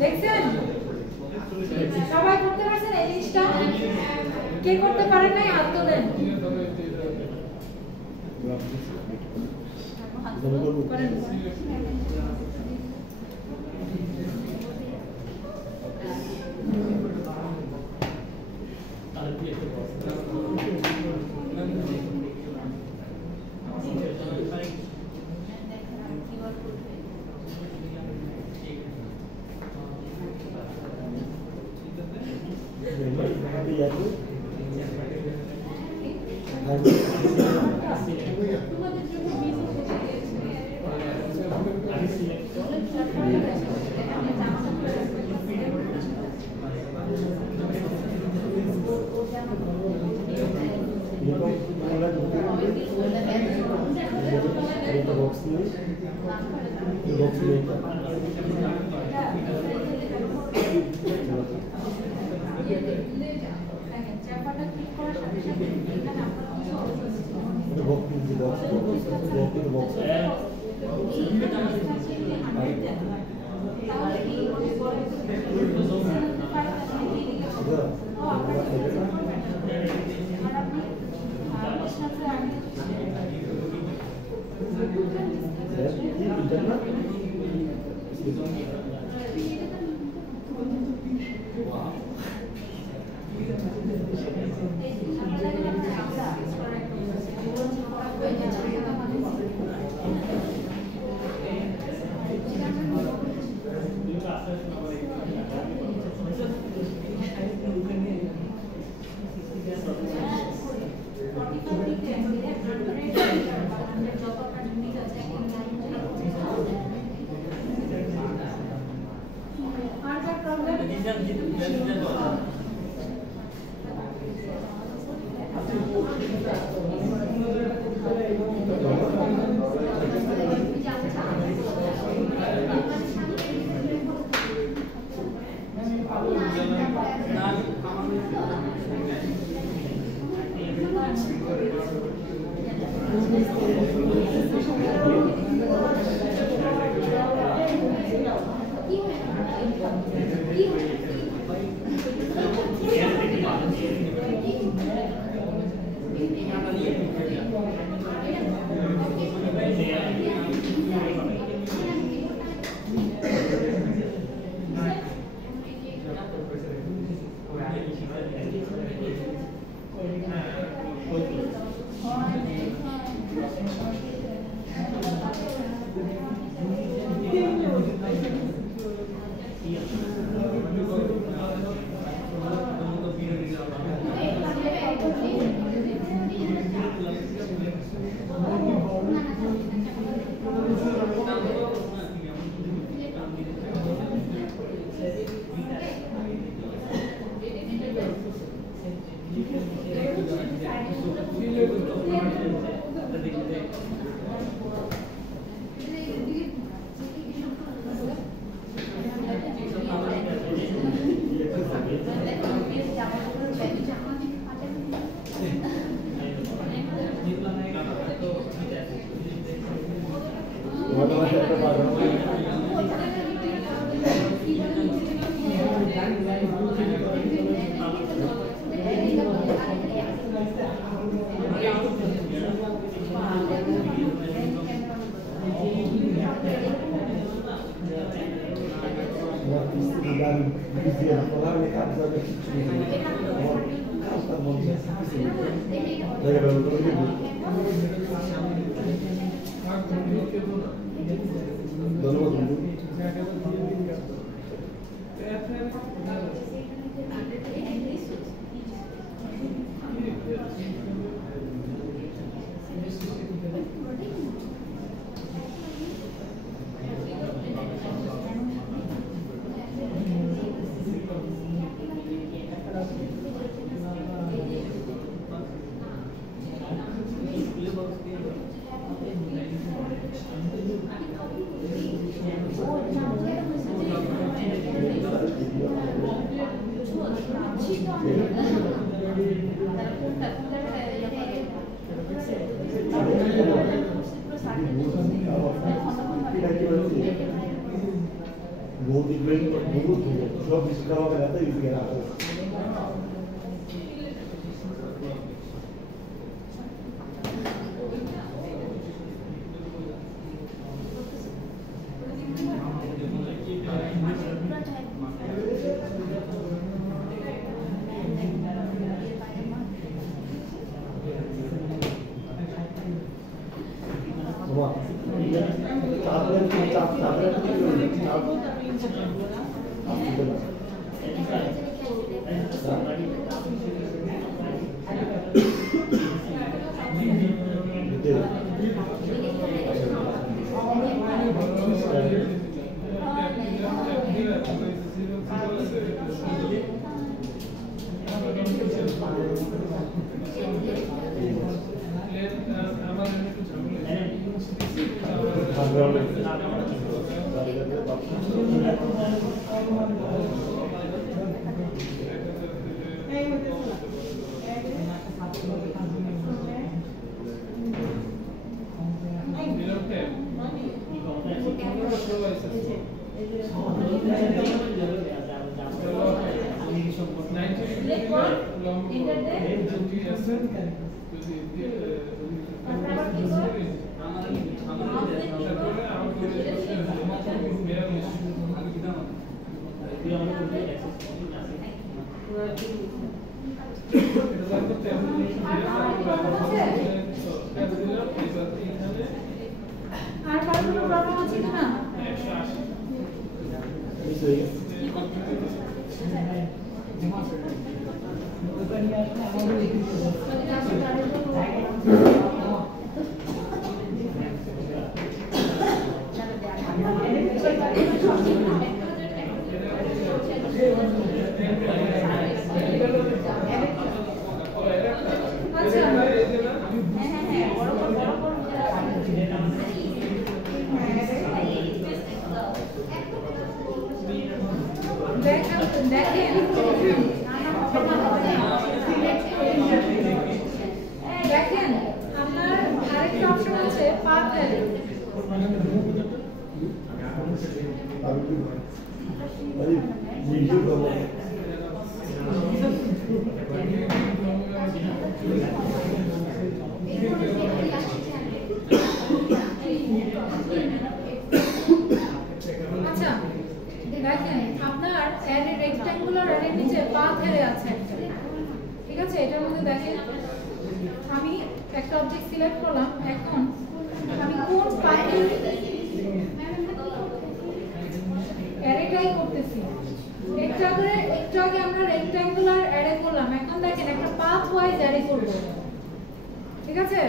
দেখছেন সবাই করতে পারছেন এই জিনিসটা? কে করতে পারেন নাই হাত তোলেন। করেন আর কারো কোনো প্রবলেম আছে কিনা? দেখেন আপনার আরেকটা অপশন আছে পাথ অ্যারে। আচ্ছা দেখেন আপনার অ্যারে রেক্ট্যাঙ্গুলার অ্যারে নিচে পাথ অ্যারে আছে একটা, ঠিক আছে? এটার মধ্যে দেখেন আমি একটা অবজেক্ট সিলেক্ট করলাম, এখন আমি কোন পাথের অ্যারেটাই করতেছি। একটু আগে আমরা রেক্ট্যাঙ্গুলার অ্যারে করলাম, এখন দেখেন একটা পাথ ওয়াইজ অ্যারে করব, ঠিক আছে?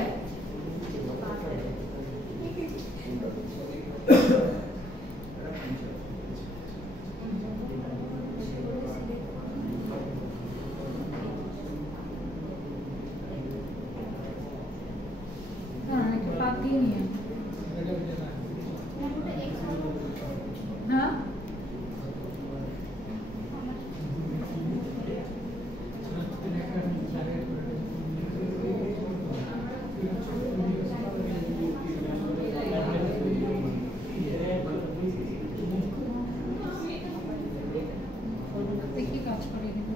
হ্যাঁ দেখি কাজ করে কিনা।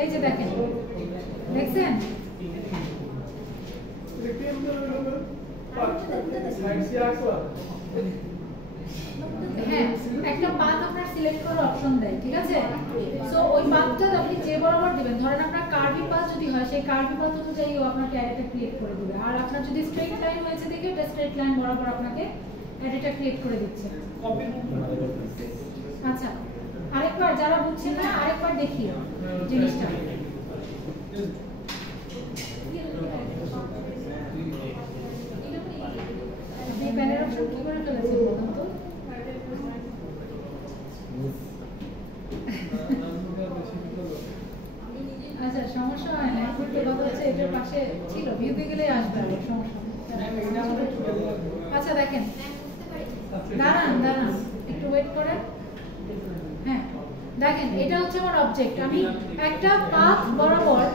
এই যে দেখেন, দেখছেন হ্যাঁ একটা পাথ আপনার সিলেক্ট করার অপশন দেয়, ঠিক আছে? সো ওই পাথটা আপনি যে বরাবর দিবেন, ধরেন আপনার কার্ভি পাথ যদি হয় সেই কার্ভি পাথ অনুযায়ী ও আপনার অ্যারেটা ক্রিয়েট করে দিবে। আর আপনার যদি স্ট্রেট লাইন হয়েছে দেখে এটা স্ট্রেট লাইন বরাবর আপনাকে অ্যারেটা ক্রিয়েট করে দিচ্ছে। আচ্ছা আরেকবার যারা বুঝছেন না আরেকবার দেখি জিনিসটা। আপনি প্যানেল অপশন কি করে ফেলেছেন বলুন তো? আচ্ছা সমস্যা হয় না, এখন তো কথা হচ্ছে এটার পাশে ছিল, ভিউতে গেলে আসবে আর সমস্যা। আচ্ছা দেখেন, দাঁড়ান দাঁড়ান একটু ওয়েট করেন। হ্যাঁ দেখেন এটা হচ্ছে আমার অবজেক্ট, আমি একটা পাথ বরাবর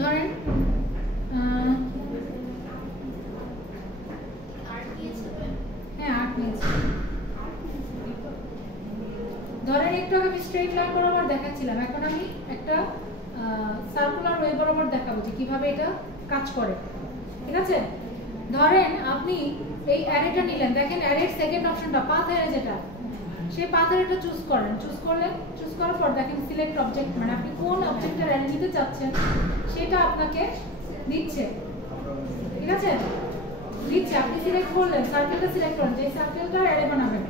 ধরেন হ্যাঁ 8 নিয়েছি। ধরেন একটু আমি স্ট্রেট লাইন বরাবর দেখাচ্ছিলাম, এখন আমি একটা সার্কুলার ওয়ে বরাবর দেখাবো যে কিভাবে এটা কাজ করে, ঠিক আছে? ধরেন আপনি এই অ্যারেটা নিলেন, দেখেন অ্যারের সেকেন্ড অপশনটা পাথ অ্যারে যেটা, সেই পাথ অ্যারেটা চুজ করেন, চুজ করার পর দেখেন সিলেক্ট অবজেক্ট, মানে আপনি কোন অবজেক্টের অ্যারে নিতে চাচ্ছেন সেটা আপনাকে দিচ্ছে, ঠিক আছে? দিচ্ছে, আপনি সিলেক্ট করলেন, সার্কেলটা সিলেক্ট করেন, যে সার্কেলটার অ্যারে বানাবেন,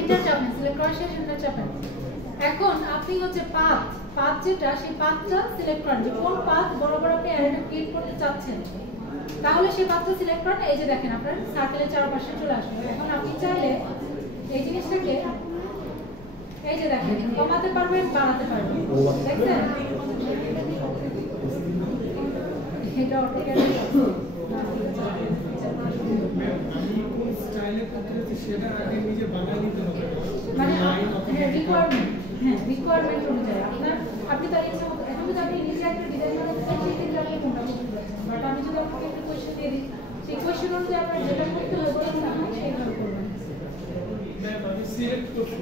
এন্টার চাপেন, সিলেক্ট করার শেষ এন্টার চাপেন। এখন আপনি হচ্ছে পাথ যেটা সেই পাথটা সিলেক্ট করেন যে কোন পাথ বরাবর আপনি অ্যারেটা ক্রিয়েট করতে চাচ্ছেন, তাহলে সেই পাথটা সিলেক্ট করেন। এই যে দেখেন আপনার সার্কেলের চারপাশে চলে আসবে। এখন আপনি চাইলে এই জিনিসটাকে এই যে দেখেন কমাতে পারবেন, বাড়াতে পারবেন, দেখছেন? এটা অটোক্যাডে সেটা আগে নিজে বানাই নিতে হবে, মানে রিকোয়ারমেন্ট অনুযায়ী আপনি তার ইচ্ছা মতো। এখন যদি আপনি নিচে একটা ডিজাইন বানাতে চান সেই ক্ষেত্রে আপনি কোনটা করতে পারছেন, বাট আমি যদি আপনাকে একটা কোয়েশ্চেন দিয়ে দিই সেই কোয়েশ্চেন অনুযায়ী আপনার যেটা করতে হবে সেইভাবে করবেন। আমি সিলেক্ট করছি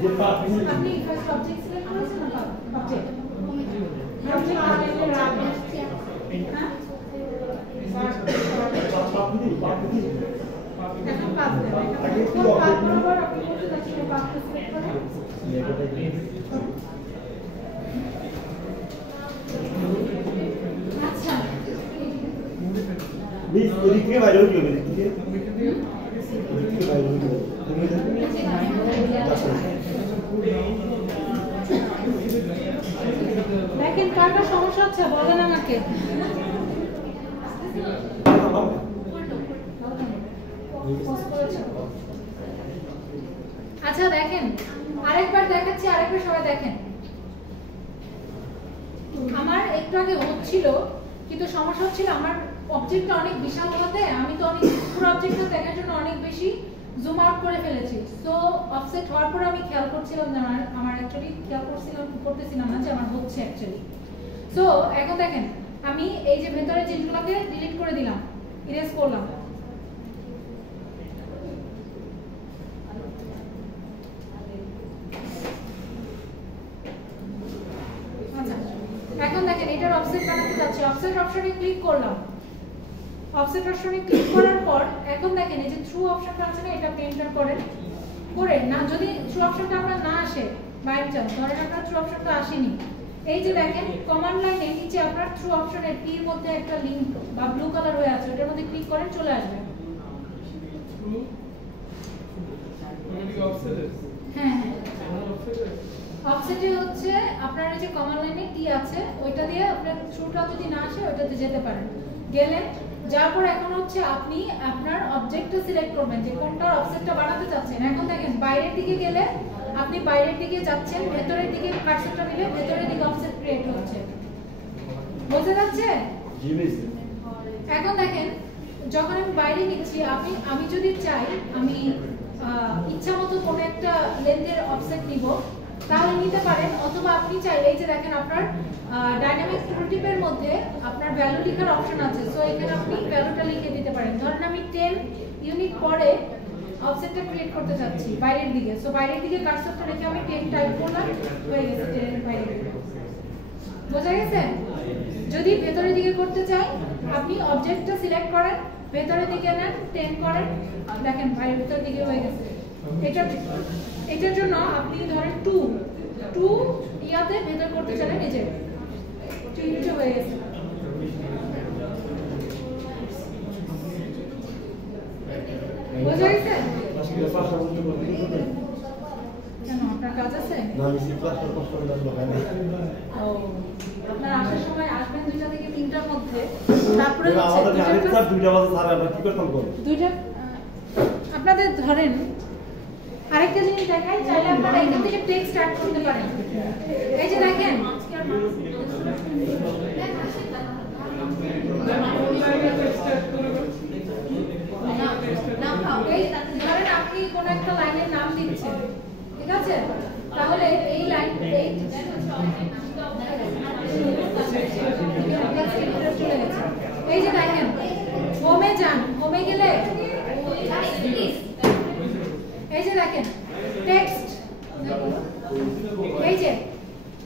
যে পার্ট আপনি ফার্স্ট অবজেক্ট সিলেক্ট করেছেন না অবজেক্ট অবজেক্ট আলাদা রাখবেন। হ্যাঁ পার্ট এখন পাস দেবেন, কোন পাস বরাবর আপনি করতে চাচ্ছেন সেই পাসটা সিলেক্ট করেন। আচ্ছা মিস ওই দিকে বাইরে হয়ে গেল দিকে বাইরে হয়ে গেল দেখেন কার কার সমস্যা হচ্ছে বলেন আমাকে। আচ্ছা দেখেন আরেকবার দেখাচ্ছি, আরেকবার সবাই দেখেন। আমার একটু আগে হচ্ছিল কিন্তু সমস্যা হচ্ছিল আমার অবজেক্টটা অনেক বিশাল হতে আমি তো অনেক পুরো অবজেক্টটা দেখার জন্য অনেক বেশি জুম আউট করে ফেলেছি। সো অফসেট হওয়ার পর আমি খেয়াল করছিলাম যে আমার অ্যাকচুয়ালি খেয়াল করতেছিলাম না যে আমার হচ্ছে অ্যাকচুয়ালি। সো এখন দেখেন আমি এই যে ভেতরে জিনিসগুলোকে ডিলিট করে দিলাম, ইরেজ করলাম। আচ্ছা এখন দেখেন এটার অফসেট বানাতে যাচ্ছি, অফসেট অপশনে ক্লিক করলাম। অফসেট অপশনে ক্লিক করার পর এখন দেখেন এই যে থ্রু অপশনটা আছে না, এটা আপনি এন্টার করেন। করে না যদি থ্রু অপশনটা আমরা না আসে বাই চান্স, ধরেন আপনার থ্রু অপশনটা আসেনি, এই যে দেখেন কমান্ড লাইনের নিচে আপনার থ্রু অপশনের টির মধ্যে একটা লিংক বা ব্লু কালার হয়ে আছে, ওটার মধ্যে ক্লিক করেন চলে আসবে। হ্যাঁ হ্যাঁ অফসেটে হচ্ছে আপনার এই যে কমান্ড লাইনে টি আছে ওইটা দিয়ে আপনার থ্রুটা যদি না আসে ওইটাতে যেতে পারেন। গেলেন, যাওয়ার পর এখন হচ্ছে আপনি আপনার অবজেক্টটা সিলেক্ট করবেন যে কোনটার অফসেটটা বানাতে চাচ্ছেন। এখন দেখেন বাইরের দিকে গেলে আপনি বাইরের দিকে যাচ্ছেন, ভেতরের দিকে কার্সরটা নিলে ভেতরের দিকে অফসেট ক্রিয়েট হচ্ছে। বুঝতে যাচ্ছে? জি মিস এখন দেখেন যখন আমি বাইরে নিচ্ছি আমি যদি চাই আমি ইচ্ছা মতো কোনো একটা লেন্থের অফসেট নিব তাহলে নিতে পারেন, অথবা আপনি চাইলে এই যে দেখেন আপনার ডাইনামিক টুলটিপের মধ্যে আপনার ভ্যালু লেখার অপশন আছে। সো এখানে আপনি ভ্যালুটা লিখে দিতে পারেন। ধরেন আমি 10 ইউনিট পরে অফসেটটা ক্রিয়েট করতে যাচ্ছি বাইরের দিকে। সো বাইরের দিকে কার্সরটা রেখে আমি 10 টাইপ করলাম, হয়ে গেছে 10 এর বাইরে। বোঝা গেছে? যদি ভেতরের দিকে করতে চাই আপনি অবজেক্টটা সিলেক্ট করেন, ভেতরের দিকে নেন 10 করেন, দেখেন বাইরের ভেতরের দিকে হয়ে গেছে। এটার জন্য আপনি ধরেন 2 ইয়াতে ভেতর করতে চাইলে নিজে 2 ইউনিটে হয়ে গেছে। বোঝা গেছে? কেন আপনার কাজ আছে? না আমি সি প্লাস প্লাস কষ্ট করে আসলো হয় না ও আপনার আসার সময় আসবেন 2টা থেকে 3টার মধ্যে, তারপরে আমাদের আরেকটা স্যার 2টা বাজে স্যার আমরা কি করতাম কোন দুইটা আপনাদের ধরেন আরেকটা জিনিস দেখাই, চাইলে আপনারা এখান থেকে টেক্সট স্টার্ট করতে পারেন। এই যে দেখেন ধরেন আপনি কোন একটা লাইনের নাম দিচ্ছেন, ঠিক আছে? তাহলে এই লাইন এই যে দেখেন হোমে যান, হোমে গেলে এই যে দেখেন টেক্সট, এই যে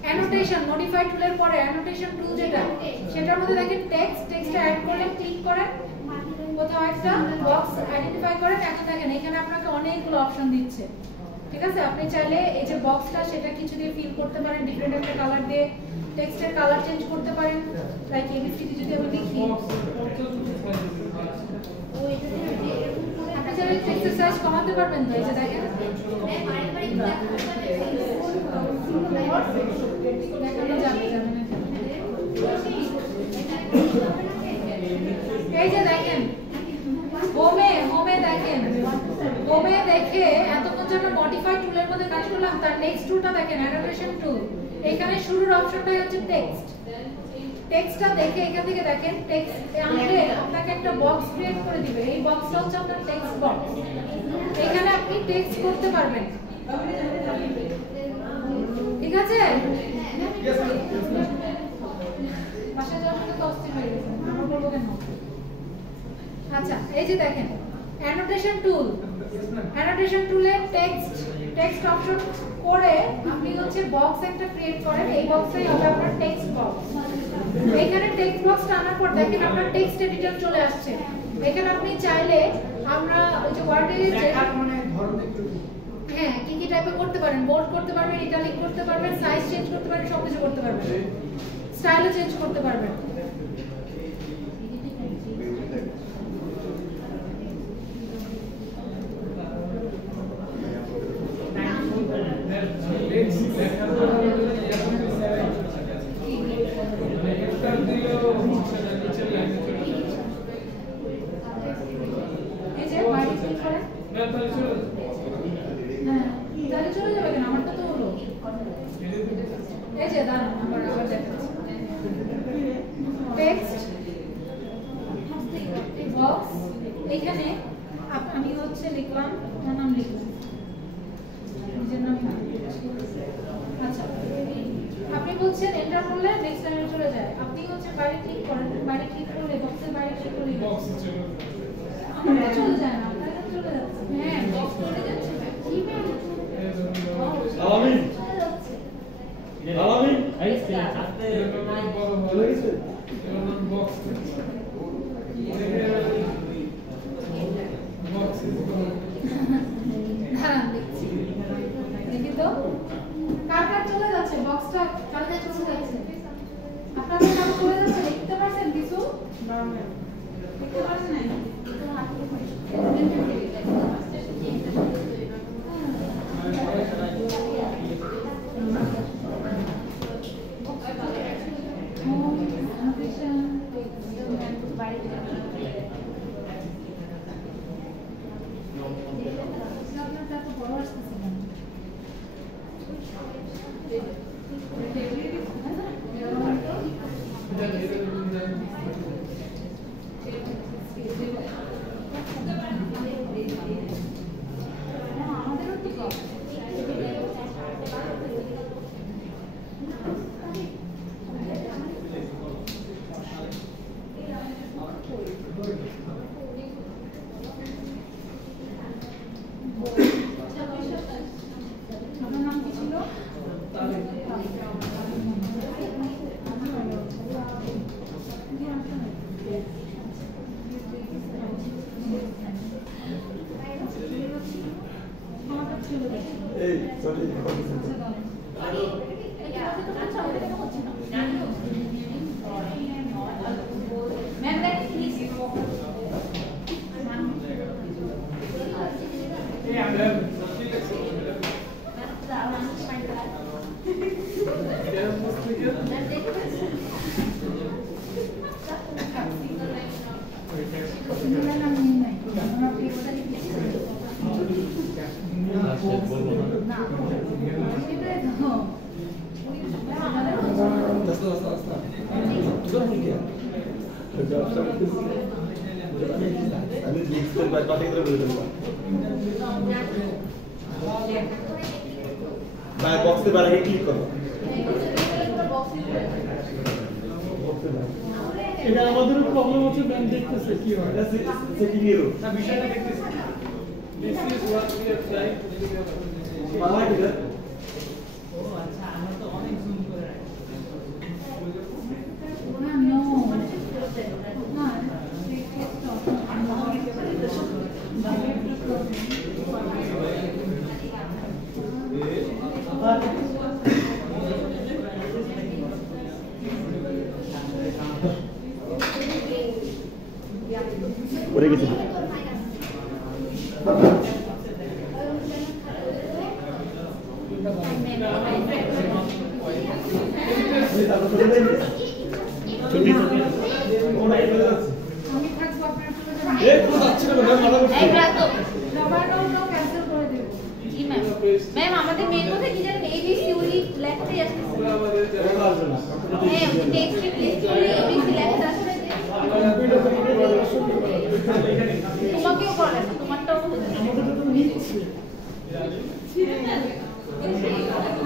অ্যানোটেশন মডিফাই টুলের পরে অ্যানোটেশন টুল যেটা সেটার মধ্যে দেখেন টেক্সটটা অ্যাড করলে ক্লিক করেন, কোথাও একটা বক্স আইডেন্টিফাই করেন। এখন দেখেন এখানে আপনাকে অনেকগুলো অপশন দিচ্ছে, ঠিক আছে? আপনি চাইলে এই যে বক্সটা সেটা কিছু দিয়ে ফিল করতে পারেন, ডিফারেন্ট একটা কালার দিয়ে টেক্সটের কালার চেঞ্জ করতে পারেন। লাইক এবিসিডি যদি আমি লিখি, আপনি চাইলে টেক্সটের সাইজ কমাতে পারবেন তো। এই যে দেখেন দেখানো যাবে না, এই যে দেখেন হোমে দেখেন, হোমে দেখে এতক্ষণ জন্য মডিফাই টুলের মধ্যে কাজ করলাম, তার নেক্সট টুলটা দেখেন অ্যানোটেশন টুল। এখানে শুরুর অপশনটাই হচ্ছে টেক্সটটা দেখে এখান থেকে দেখেন টেক্সট আনলে আপনাকে একটা বক্স ক্রিয়েট করে দিবে। এই বক্সটা হচ্ছে আপনার টেক্সট বক্স, এখানে আপনি টেক্সট করতে পারবেন, ঠিক আছে? বাসায় যাওয়ার জন্য তো অস্থির হয়ে গেছে, আমরা বলবো কেন? আচ্ছা, এই যে দেখেন অ্যানোটেশন টুল, অ্যানোটেশন টুলে টেক্সট অপশন করে আপনি হচ্ছে বক্স একটা ক্রিয়েট করেন, এই বক্সটাই হবে আপনার টেক্সট বক্স। এখানে টেক্সট বক্স টানার পর দেখেন আপনার টেক্সট এডিটর চলে আসছে। এখানে আপনি চাইলে আমরা ওই যে ওয়ার্ডে হ্যাঁ কি কি টাইপে করতে পারেন, বোল্ড করতে পারবেন, ইটালিক করতে পারবেন, সাইজ চেঞ্জ করতে পারবেন, সবকিছু করতে পারবেন, স্টাইলও চেঞ্জ করতে পারবেন। এই যে বাইরে ক্লিক করেন, হ্যাঁ তাহলে চলে যাবে কেন? আমার তো হলো। এই যে দাঁড়ান আবার দেখাচ্ছি, টেক্সট বক্স, এইখানে আমি হচ্ছে লিখলাম, আমার নাম লিখলাম, নিজের নাম। আচ্ছা আপনি বলছেন এন্টার করলে নেক্সট লাইনে চলে যায়, আপনি হচ্ছে বাইরে ক্লিক করেন, বাইরে ক্লিক করলে বক্সের বাইরে ক্লিক করলে আমার তো চলে যায় না, আপনার চলে যাচ্ছে। হ্যাঁ বক্স চলে যাচ্ছে, কি ম্যাম? আলামিন আলামিন এই যে আপনি ভালো গেছে বক্স দাঁড়ান দেখছি, দেখি তো কার কার চলে যাচ্ছে, বক্সটা কার কার চলে যাচ্ছে? আপনাদের কার চলে যাচ্ছে? দেখতে পাচ্ছেন কিছু? দেখতে পাচ্ছেন না? আপনার নাম কি ছিল? এই সরি আমি লিখতে পারি বাকি করে বলে দেব বাই বক্সে বাইরে ক্লিক করো এটা আমাদেরও প্রবলেম হচ্ছে, ব্যাংক দেখতেছে কি হয় এটা সেটিং এর না, বিষয়টা দেখতেছি। This is what we are trying to figure out. Bangla কি রে ও আচ্ছা, আমরা তো অনেক জুম করে রাখি। পড়ে গেছে ছুটি ও নাই বলে যাচ্ছে আমি থাকবো, আপনার চলে যাবেন। এই তো যাচ্ছে না ম্যাম মাথা এই রাখো। রবার নাও ক্যান্সেল করে দেব। জি ম্যাম। ম্যাম আমাদের মেন কথা কি জানেন, ABC উনি লেখাটাই আসতেছে। ওটা আসবে না হ্যাঁ টেক্সটে ক্লিক করলে ABC লেখাটা আসবে। তোমাকেও করা আছে, তোমারটাও হচ্ছে।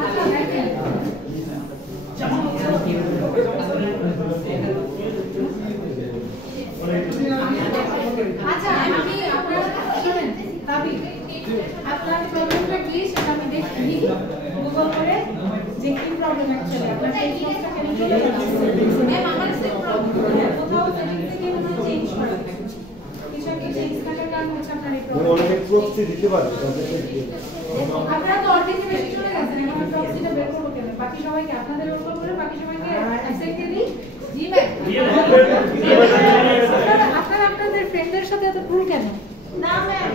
আচ্ছা দেখেন, আপনার প্রবলেমটা কি সেটা আমি দেখি গুগল করে যে কি প্রবলেম অ্যাকচুয়ালি আপনার টেক্সটটা কেন চলে যাচ্ছে ম্যাম আমার সেম প্রবলেম কোথাও সেটিংস থেকে মনে হয় চেঞ্জ করা কিছু একটা চেঞ্জ থাকার কারণে হচ্ছে আপনার এই মানে প্রবলেম অনেকে প্রক্সি দিতে পারে তাদের আপনারা তো অর্ধেকে বেশি চলে গেছেন এখন আমি প্রক্সিটা বের করবো কেন বাকি সবাইকে আপনাদের রোল কল করে বাকি সবাইকে অ্যাকসেপ্ট দিয়ে দিই জি ম্যাম আপনারা আপনাদের ফ্রেন্ডদের সাথে এত ভুল কেন না ম্যাম